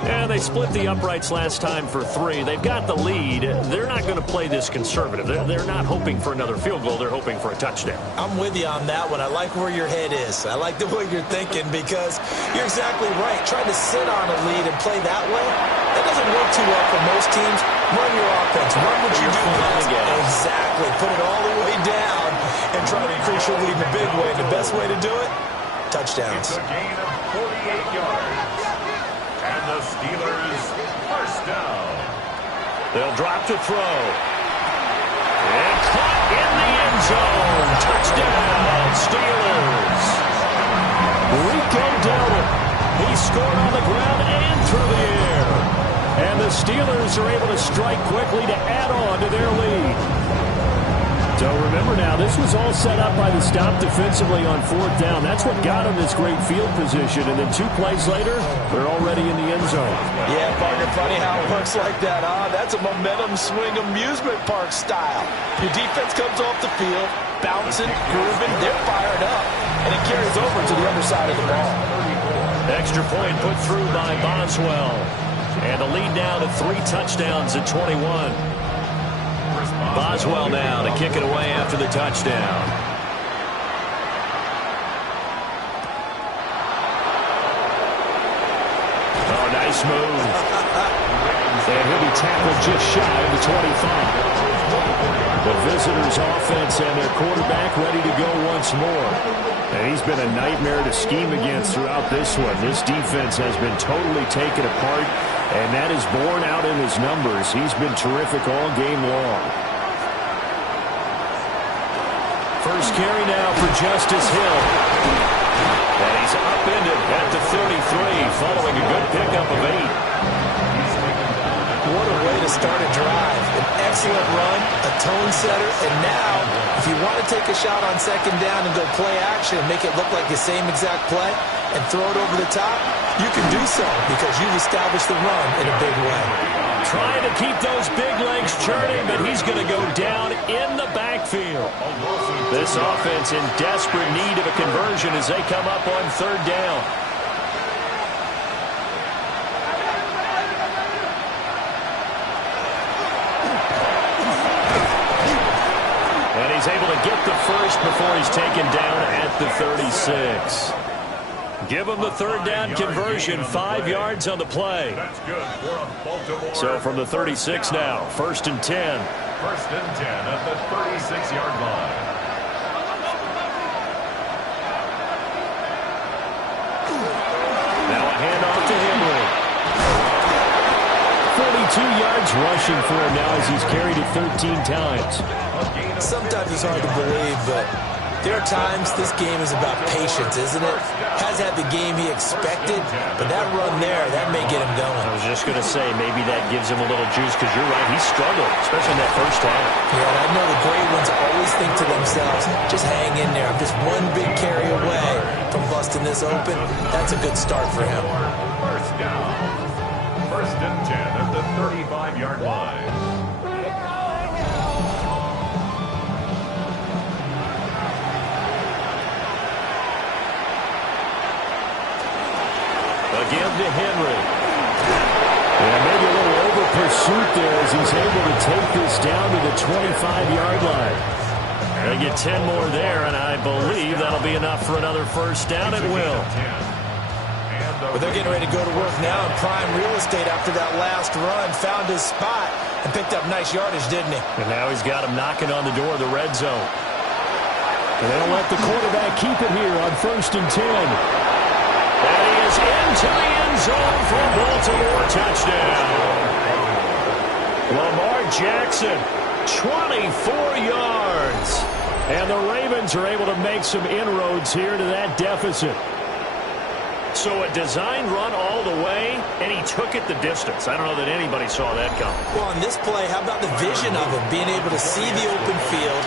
And they split the uprights last time for 3. They've got the lead. They're not going to play this conservative. They're not hoping for another field goal. They're hoping for a touchdown. I'm with you on that one. I like where your head is. I like the way you're thinking because you're exactly right. Trying to sit on a lead and play that way, that doesn't work too well for most teams. Run your offense. Run what you do best. Exactly. Put it all the way down and try to increase your lead in a big way. The best way to do it, touchdowns. It's a gain of 48 yards. And the Steelers first down. They'll drop to throw. And caught in the end zone. Touchdown, Steelers. Rico Dowdle. He scored on the ground and through the air. And the Steelers are able to strike quickly to add on to their lead. So remember now, this was all set up by the stop defensively on fourth down. That's what got them this great field position. And then 2 plays later, they're already in the end zone. Yeah, partner, funny how it works like that, huh? That's a momentum swing amusement park style. Your defense comes off the field, bouncing, grooving, they're fired up, and it carries over to the other side of the ball. Extra point put through by Boswell. And the lead now to 3 touchdowns at 21. Boswell now to kick it away after the touchdown. Oh, nice move. And he'll be tackled just shy of the 25. The visitors' offense and their quarterback ready to go once more. And he's been a nightmare to scheme against throughout this one. This defense has been totally taken apart, and that is borne out in his numbers. He's been terrific all game long. First carry now for Justice Hill. And he's upended at the 33, following a good pickup of 8. What a way to start a drive. An excellent run, a tone setter, and now, if you want to take a shot on second down and go play action and make it look like the same exact play and throw it over the top, you can do so because you've established the run in a big way. Trying to keep those big legs churning, but he's going to go down in the backfield. This offense in desperate need of a conversion as they come up on third down. And he's able to get the first before he's taken down at the 36. Give him the third down conversion, 5 yards on the play. That's good for a Baltimore. So from the 36 now, 1st and 10. 1st and 10 at the 36-yard line. Now a handoff to Henry. 42 yards rushing for him now as he's carried it 13 times. Sometimes it's hard to believe, but there are times this game is about patience, isn't it? Has had the game he expected, but that run there, that may get him going. I was just going to say, maybe that gives him a little juice because you're right, he struggled, especially in that first half. Yeah, and I know the great ones always think to themselves, just hang in there. I'm just one big carry away from busting this open. That's a good start for him. First down. 1st and 10 at the 35-yard line. to Henry. And maybe a little over pursuit there as he's able to take this down to the 25-yard line. They get 10 more there, and I believe that'll be enough for another first down. It will. But they're getting ready to go to work now in prime real estate after that last run. Found his spot and picked up nice yardage, didn't he? And now he's got him knocking on the door of the red zone. And they'll let the quarterback keep it here on 1st and 10. And he is into the end zone for a Baltimore touchdown. Lamar Jackson, 24 yards. And the Ravens are able to make some inroads here to that deficit. So a design run all the way, and he took it the distance. I don't know that anybody saw that coming. Well, on this play, how about the vision of him, being able to see the open field,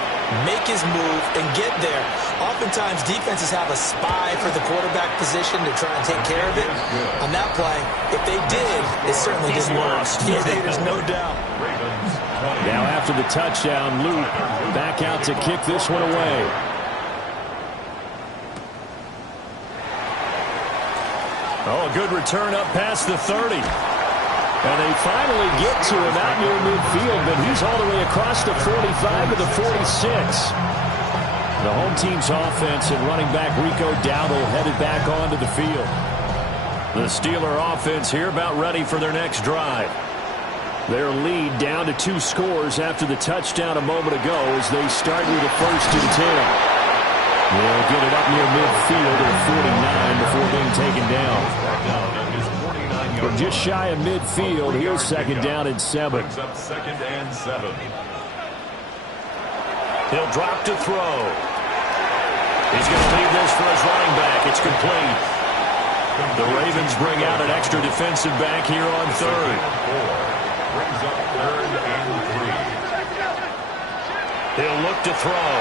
make his move, and get there. Oftentimes, defenses have a spy for the quarterback position to try and take care of it. On that play, if they did, it certainly didn't work. Yeah, there's no doubt. Now after the touchdown, Luke back out to kick this one away. Oh, a good return up past the 30. And they finally get to him out near midfield, but he's all the way across the 45 to the 46. The home team's offense and running back Rico Dowdle headed back onto the field. The Steeler offense here about ready for their next drive. Their lead down to 2 scores after the touchdown a moment ago as they start with a 1st and 10. They'll get it up near midfield at 49 before being taken down. We're just shy of midfield. Here's 2nd down and 7. Brings up 2nd and 7. He'll drop to throw. He's going to leave this for his running back. It's complete. The Ravens bring out an extra defensive back here on 3rd. Brings up 3rd and 3. He'll look to throw.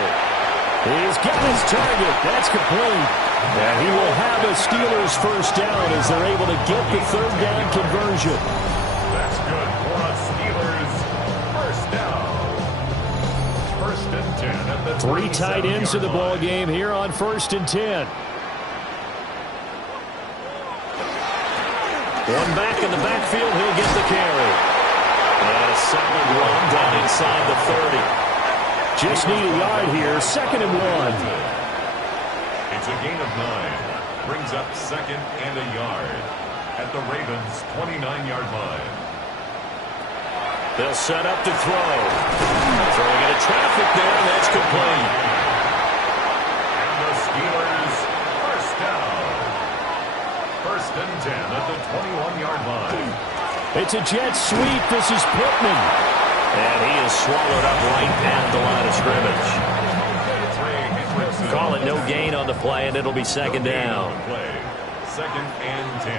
He's got his target. That's complete. And he will have a Steelers first down as they're able to get the 3rd down conversion. That's good for a Steelers first down. 1st and 10 at the 3 tight ends in the ball game here on 1st and 10. One back in the backfield. He'll get the carry. And a solid run down inside the 30. Just need a yard here. 2nd and 1. It's a gain of 9. Brings up 2nd and a yard at the Ravens' 29-yard line. They'll set up to throw. Throwing into traffic there, and that's complete. And the Steelers first down. 1st and 10 at the 21-yard line. It's a jet sweep. This is Pittman. And he is swallowed up right at the line of scrimmage. Call it no gain on the play, and it'll be 2nd down. 2nd and 10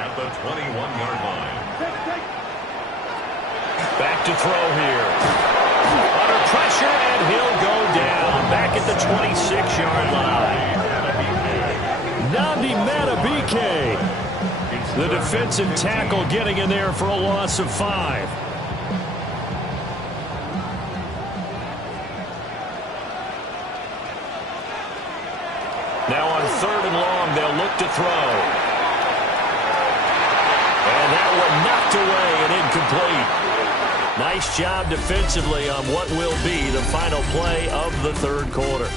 at the 21-yard line. Back to throw here. Under pressure, and he'll go down. Back at the 26-yard line. Nnamdi Madubuike. The defensive tackle getting in there for a loss of 5. Now on 3rd and long, they'll look to throw. And that one knocked away and incomplete. Nice job defensively on what will be the final play of the 3rd quarter.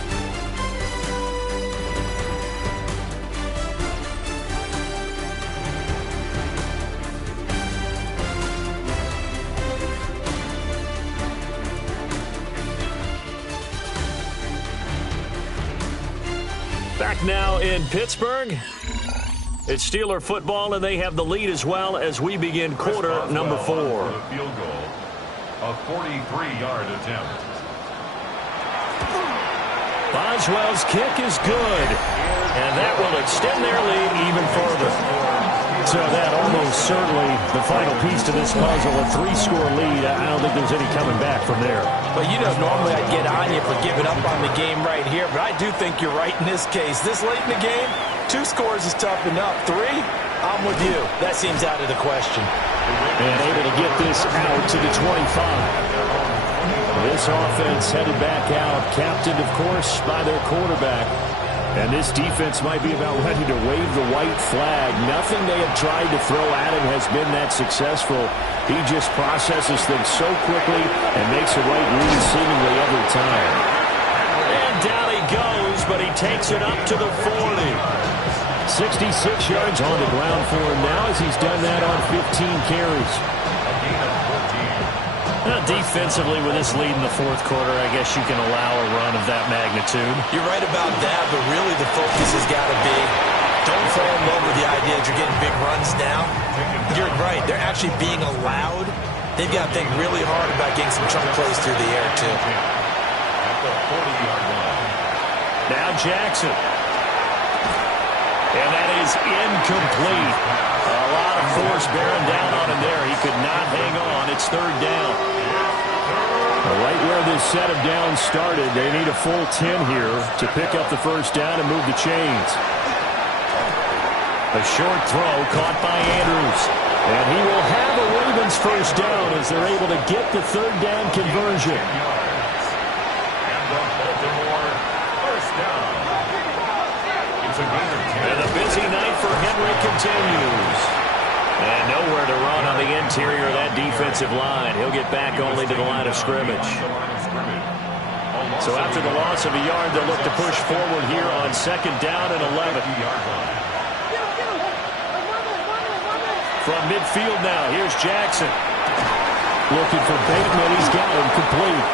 Back now in Pittsburgh. It's Steeler football, and they have the lead as well as we begin quarter number 4. For the field goal, a 43-yard attempt. Boswell's kick is good, and that will extend their lead even further. So that almost certainly the final piece to this puzzle, a 3-score lead. I don't think there's any coming back from there. But, you know, normally I'd get on you for giving up on the game right here, but I do think you're right in this case. This late in the game, 2 scores is tough enough. 3, I'm with you. That seems out of the question. And able to get this out to the 25. This offense headed back out, captained, of course, by their quarterback. And this defense might be about ready to wave the white flag. Nothing they have tried to throw at him has been that successful. He just processes things so quickly and makes the right read seemingly every time. And down he goes, but he takes it up to the 40. 66 yards on the ground for him now as he's done that on 15 carries. Defensively, with this lead in the fourth quarter, I guess you can allow a run of that magnitude. You're right about that, but really the focus has got to be don't fall in love with the idea that you're getting big runs now. You're right. They're actually being allowed. They've got to think really hard about getting some chunk plays through the air, too. At the 40-yard line. Now Jackson. And that is incomplete. A lot of force bearing down on him there. He could not hang on. It's third down. Right where this set of downs started, they need a full 10 here to pick up the first down and move the chains. A short throw caught by Andrews. And he will have a Ravens first down as they're able to get the third down conversion. And the Baltimore first down. It's a gain of 10. And the busy night for Henry continues. And nowhere to run on the interior of that defensive line. He'll get back only to the line of scrimmage. So after the loss of a yard, they'll look to push forward here on second down and 11. From midfield now, here's Jackson. Looking for Bateman. He's got him complete.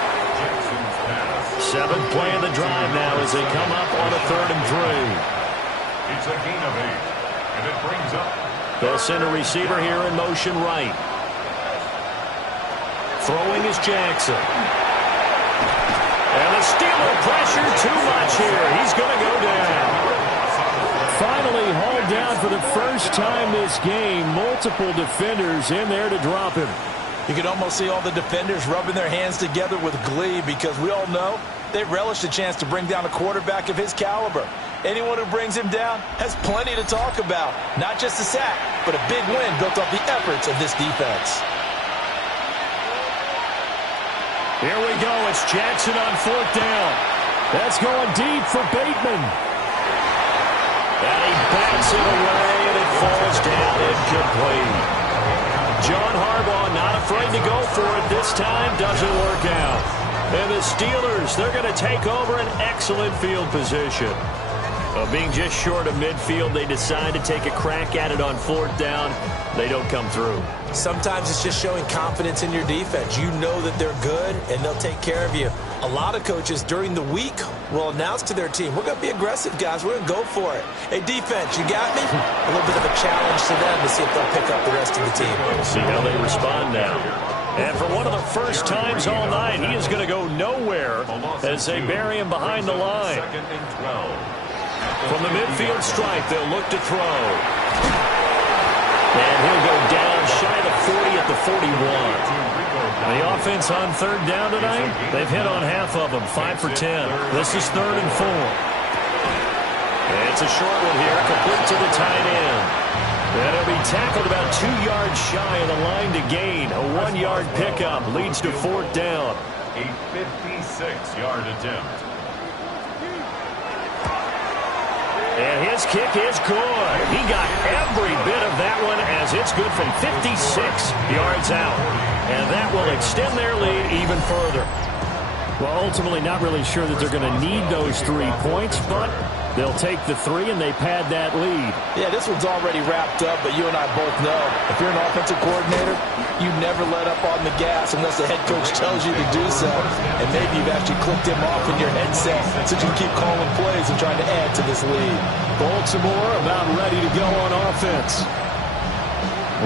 Seventh play of the drive now as they come up on a 3rd and 3. It's a gain of 8. And it brings up. They'll send a receiver here in motion right. Throwing is Jackson. And the Steeler pressure too much here. He's going to go down. Finally hauled down for the first time this game. Multiple defenders in there to drop him. You can almost see all the defenders rubbing their hands together with glee because we all know they relish the chance to bring down a quarterback of his caliber. Anyone who brings him down has plenty to talk about. Not just a sack, but a big win built off the efforts of this defense. Here we go. It's Jackson on 4th down. That's going deep for Bateman. And he bats it away, and it falls down incomplete. John Harbaugh not afraid to go for it this time. Doesn't work out. And the Steelers, they're going to take over an excellent field position. Being just short of midfield, they decide to take a crack at it on 4th down. They don't come through. Sometimes it's just showing confidence in your defense. You know that they're good, and they'll take care of you. A lot of coaches during the week will announce to their team, we're going to be aggressive, guys. We're going to go for it. Hey, defense, you got me? A little bit of a challenge to them to see if they'll pick up the rest of the team. We'll see how they respond now. And for one of the first times all night, he is going to go nowhere as they bury him behind the line. 2nd and 12. From the midfield stripe, they'll look to throw. And he'll go down shy of the 40 at the 41. The offense on 3rd down tonight, they've hit on half of them, 5 for 10. This is 3rd and 4. And it's a short one here, complete to the tight end. And it'll be tackled about 2 yards shy of the line to gain. A 1-yard pickup leads to 4th down. A 56-yard attempt. And his kick is good. He got every bit of that one as it's good from 56 yards out. And that will extend their lead even further. Well, ultimately not really sure that they're going to need those 3 points, but they'll take the 3 and they pad that lead. Yeah, this one's already wrapped up, but you and I both know if you're an offensive coordinator, you never let up on the gas unless the head coach tells you to do so. And maybe you've actually clicked him off in your headset so you can keep calling plays and trying to add to this lead. Baltimore about ready to go on offense.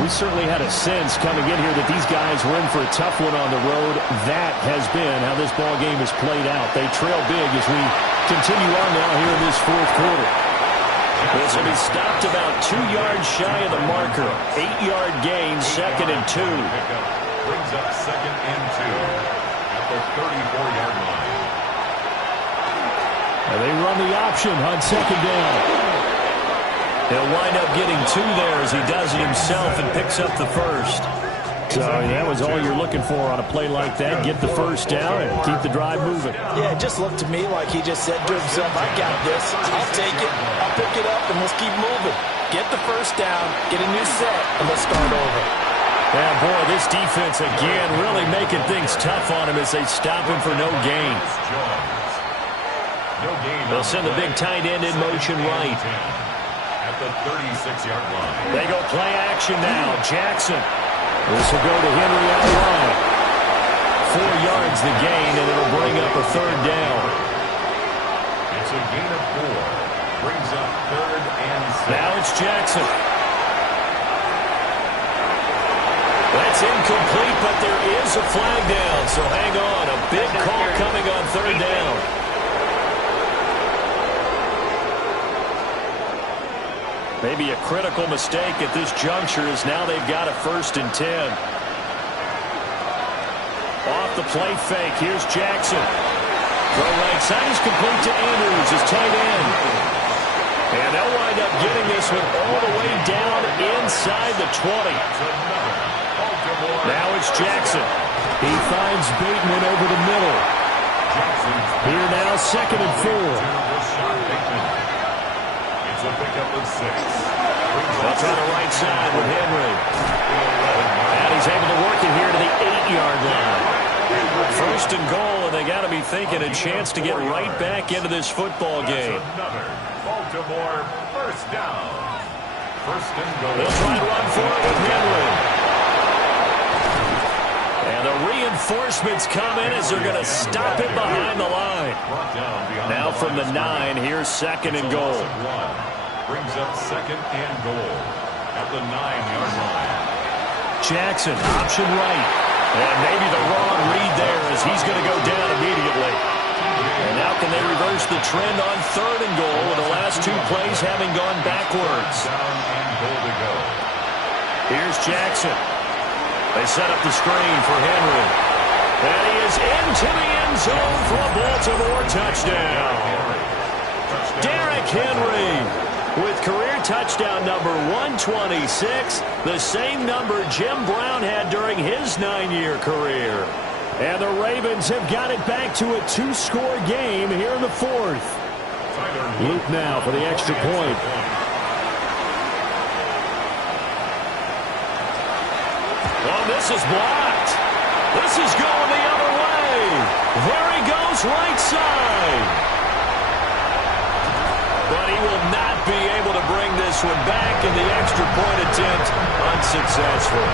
We certainly had a sense coming in here that these guys were in for a tough one on the road. That has been how this ball game has played out. They trail big as we continue on now here in this 4th quarter. This will be stopped about 2 yards shy of the marker. 8-yard gain, 2nd and 2. Brings up 2nd and 2 at the 34-yard line. And they run the option on 2nd down. He'll wind up getting 2 there as he does it himself and picks up the first. So that was all you're looking for on a play like that. Get the first down and keep the drive moving. Yeah, it just looked to me like he just said to himself, I got this. I'll take it. I'll pick it up, and let's keep moving. Get the first down, get a new set, and let's start over. Yeah, boy, this defense again really making things tough on him as they stop him for no gain. They'll send the big tight end in motion right. At the 36-yard line. They go play action now. Jackson. This will go to Henry on the line. 4 yards the gain, and it'll bring up a third down. It's a gain of 4. Brings up 3rd and 6. Now it's Jackson. That's incomplete, but there is a flag down, so hang on. A big call coming on 3rd down. Maybe a critical mistake at this juncture as now they've got a 1st and 10. Off the play fake, here's Jackson. Throw right side is complete to Andrews, his tight end. And they'll wind up getting this one all the way down inside the 20. Now it's Jackson. He finds Bateman over the middle. Here now, 2nd and 4. It's a pickup of 6. That's on the right side with Henry. And he's able to work it here to the 8-yard line. 1st and goal, and they got to be thinking a chance to get right back into this football game. Another Baltimore 1st down. 1st and goal. They'll try to run for it with Henry. And the reinforcements come in as they're going to stop it behind the line. Now from the 9, here's 2nd and goal. Brings up 2nd and goal at the 9-yard line. Jackson, option right. And maybe the wrong read there as he's going to go down immediately. And now can they reverse the trend on 3rd and goal with the last 2 plays having gone backwards. Down and goal to go. Here's Jackson. They set up the screen for Henry. And he is into the end zone for a Baltimore touchdown. Derrick Henry with career touchdown number 126, the same number Jim Brown had during his 9-year career. And the Ravens have got it back to a 2-score game here in the 4th. Luke now for the extra point. Oh, this is blocked. This is going the other way. There he goes, right side. But he will not be able to bring this one back, and the extra point attempt unsuccessful.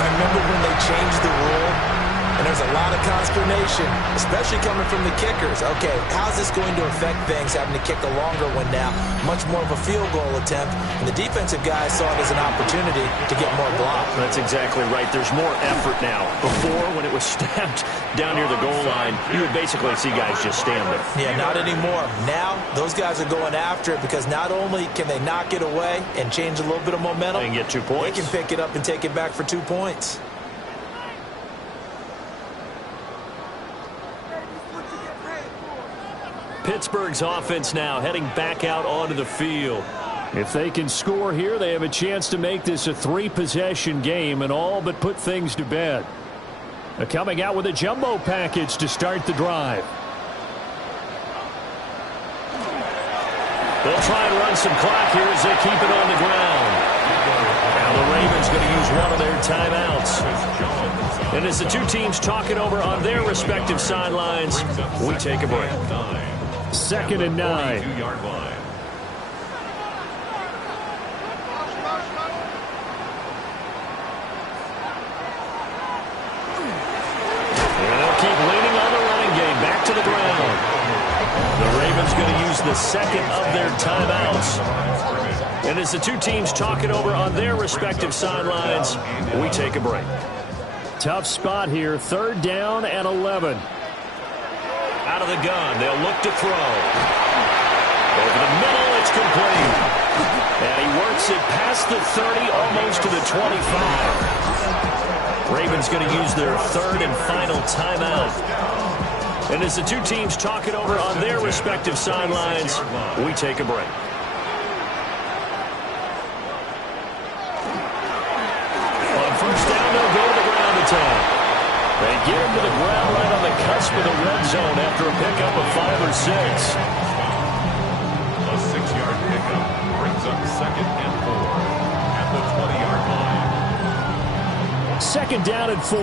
I remember when they changed the rule, and there's a lot of consternation, especially coming from the kickers. Okay, how's this going to affect things, having to kick a longer one now? Much more of a field goal attempt, and the defensive guys saw it as an opportunity to get more block. That's exactly right. There's more effort now. Before, when it was snapped down near the goal line, you would basically see guys just stand there. Yeah, not anymore. Now, those guys are going after it because not only can they knock it away and change a little bit of momentum, they can get 2 points. They can pick it up and take it back for 2 points. Pittsburgh's offense now heading back out onto the field. If they can score here, they have a chance to make this a 3-possession game and all but put things to bed. They're coming out with a jumbo package to start the drive. They'll try and run some clock here as they keep it on the ground. Now the Ravens going to use one of their timeouts. And as the 2 teams talk it over on their respective sidelines, we take a break. 2nd and 9. 2-yard line. And they'll keep leaning on the running game. Back to the ground. The Ravens going to use the 2nd of their timeouts. And as the 2 teams talk it over on their respective sidelines, we take a break. Tough spot here. 3rd down and 11. Out of the gun, they'll look to throw. Over the middle, it's complete. And he works it past the 30, almost to the 25. Ravens going to use their 3rd and final timeout. And as the 2 teams talk it over on their respective sidelines, we take a break. cusp of the red zone after a pickup of 5 or 6. A 6-yard pickup brings up 2nd and 4 at the 20-yard line. 2nd down and 4.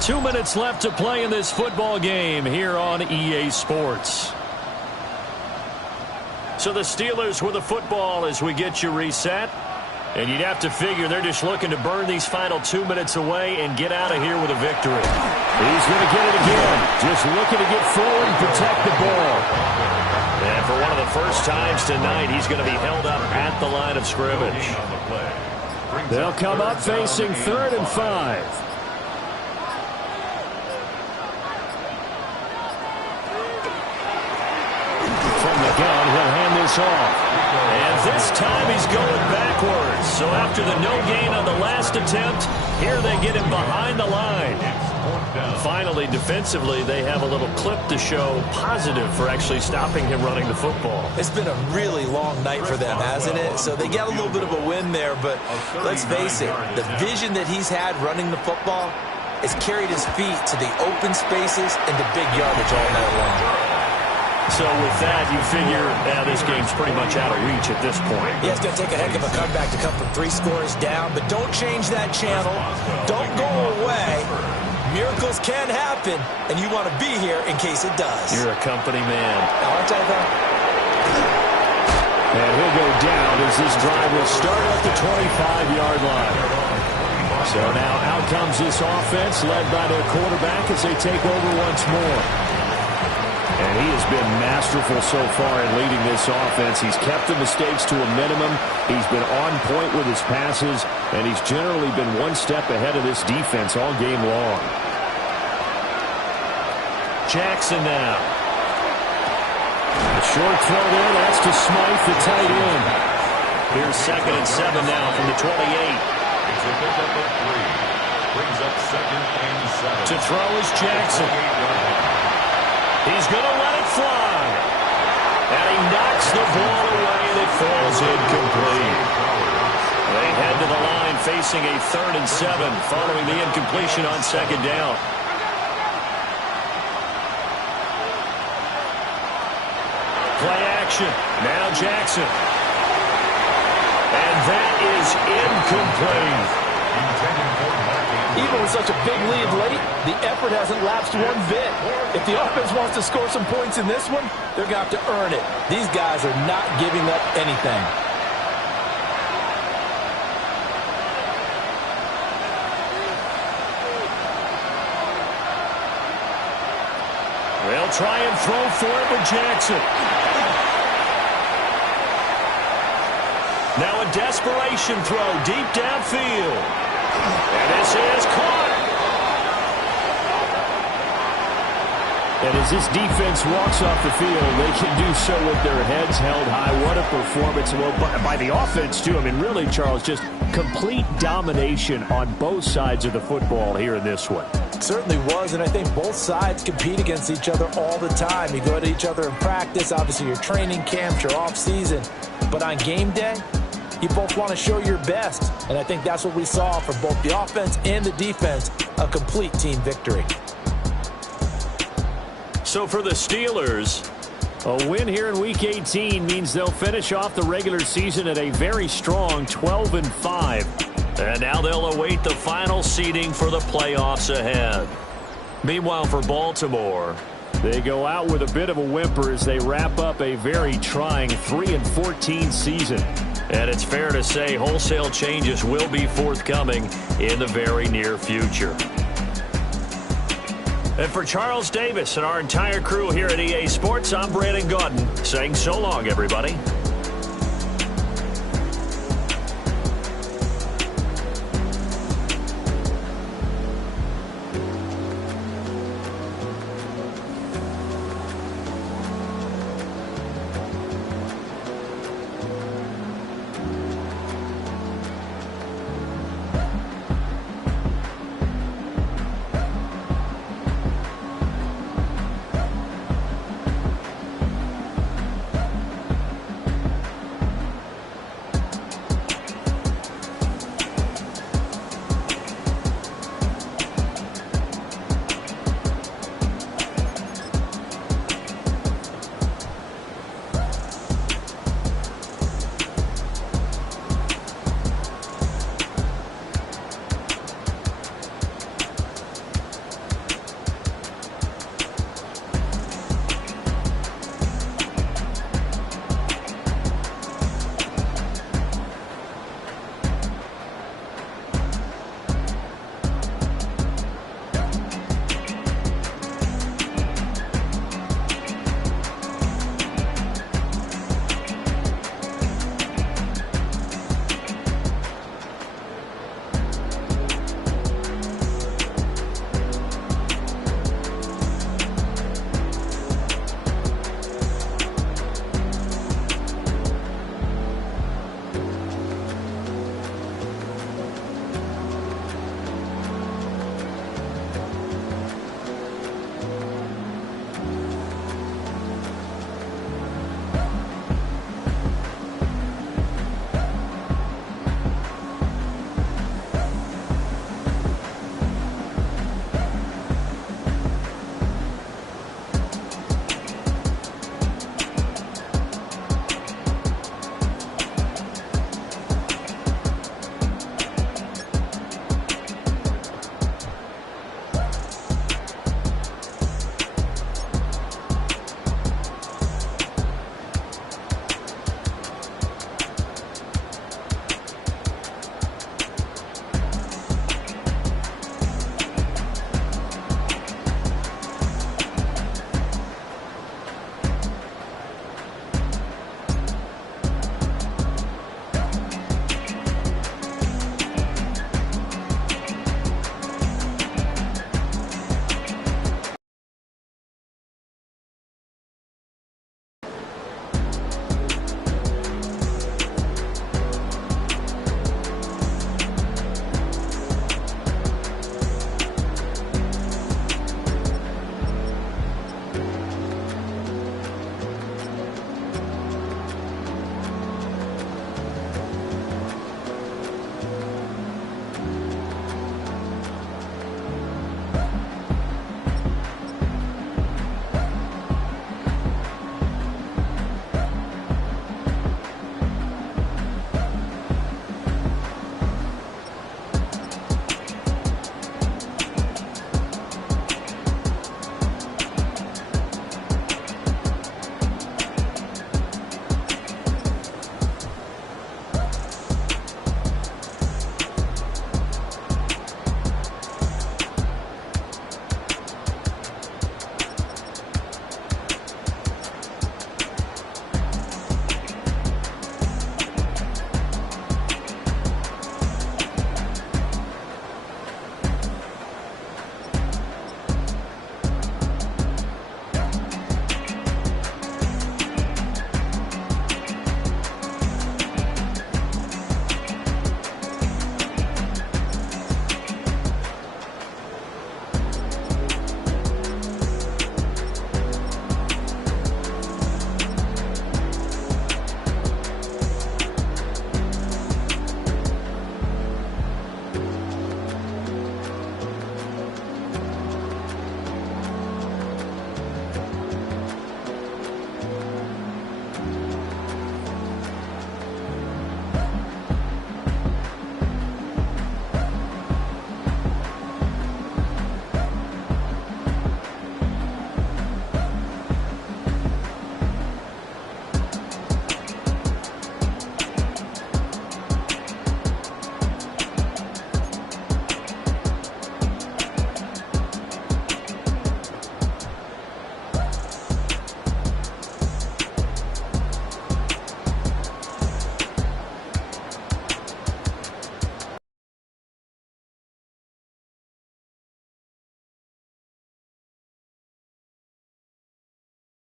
Two minutes left to play in this football game here on EA Sports. So the Steelers with the football as we get you reset. And you'd have to figure they're just looking to burn these final 2 minutes away and get out of here with a victory. He's going to get it again. Just looking to get forward and protect the ball. And for one of the first times tonight, he's going to be held up at the line of scrimmage. They'll come up facing 3rd and 5. From the gun, he'll hand this off. And this time he's going backwards. So after the no gain on the last attempt, here they get him behind the line. Finally, defensively, they have a little clip to show positive for actually stopping him running the football. It's been a really long night for them, hasn't it? So they got a little bit of a win there, but let's face it, the vision that he's had running the football has carried his feet to the open spaces and the big yardage all night long. So with that, you figure this game's pretty much out of reach at this point. Yeah, it's going to take a heck of a comeback to come from 3 scores down, but don't change that channel. Don't go away. Miracles can happen, and you want to be here in case it does. You're a company man. Aren't I, though? And he'll go down as this drive will start at the 25-yard line. So now out comes this offense led by their quarterback as they take over once more. And he has been masterful so far in leading this offense. He's kept the mistakes to a minimum. He's been on point with his passes, and he's generally been one step ahead of this defense all game long. Jackson now. A short throw there. That's to Smythe, the tight end. Here's 2nd and 7 now from the 28. It's a pickup of 3. Brings up 2nd and 7. To throw is Jackson. He's going to let it fly. And he knocks the ball away, and it falls incomplete. They head to the line facing a 3rd and 7 following the incompletion on 2nd down. Play action. Now Jackson. And that is incomplete. Even with such a big lead late, the effort hasn't lapsed one bit. If the offense wants to score some points in this one, they're going to have to earn it. These guys are not giving up anything. They'll try and throw for it with Jackson. Now a desperation throw deep downfield. And this is caught. And as this defense walks off the field, they can do so with their heads held high. What a performance. Well, by the offense, too. I mean, really, Charles, just complete domination on both sides of the football here in this one. Certainly was, and I think both sides compete against each other all the time. You go at each other in practice, obviously your training camps, your off-season. But on game day, you both want to show your best, and I think that's what we saw from both the offense and the defense, a complete team victory. So for the Steelers, a win here in Week 18 means they'll finish off the regular season at a very strong 12-5. And now they'll await the final seeding for the playoffs ahead. Meanwhile, for Baltimore, they go out with a bit of a whimper as they wrap up a very trying 3-14 season. And it's fair to say wholesale changes will be forthcoming in the very near future. And for Charles Davis and our entire crew here at EA Sports, I'm Brandon Gaudin saying so long, everybody.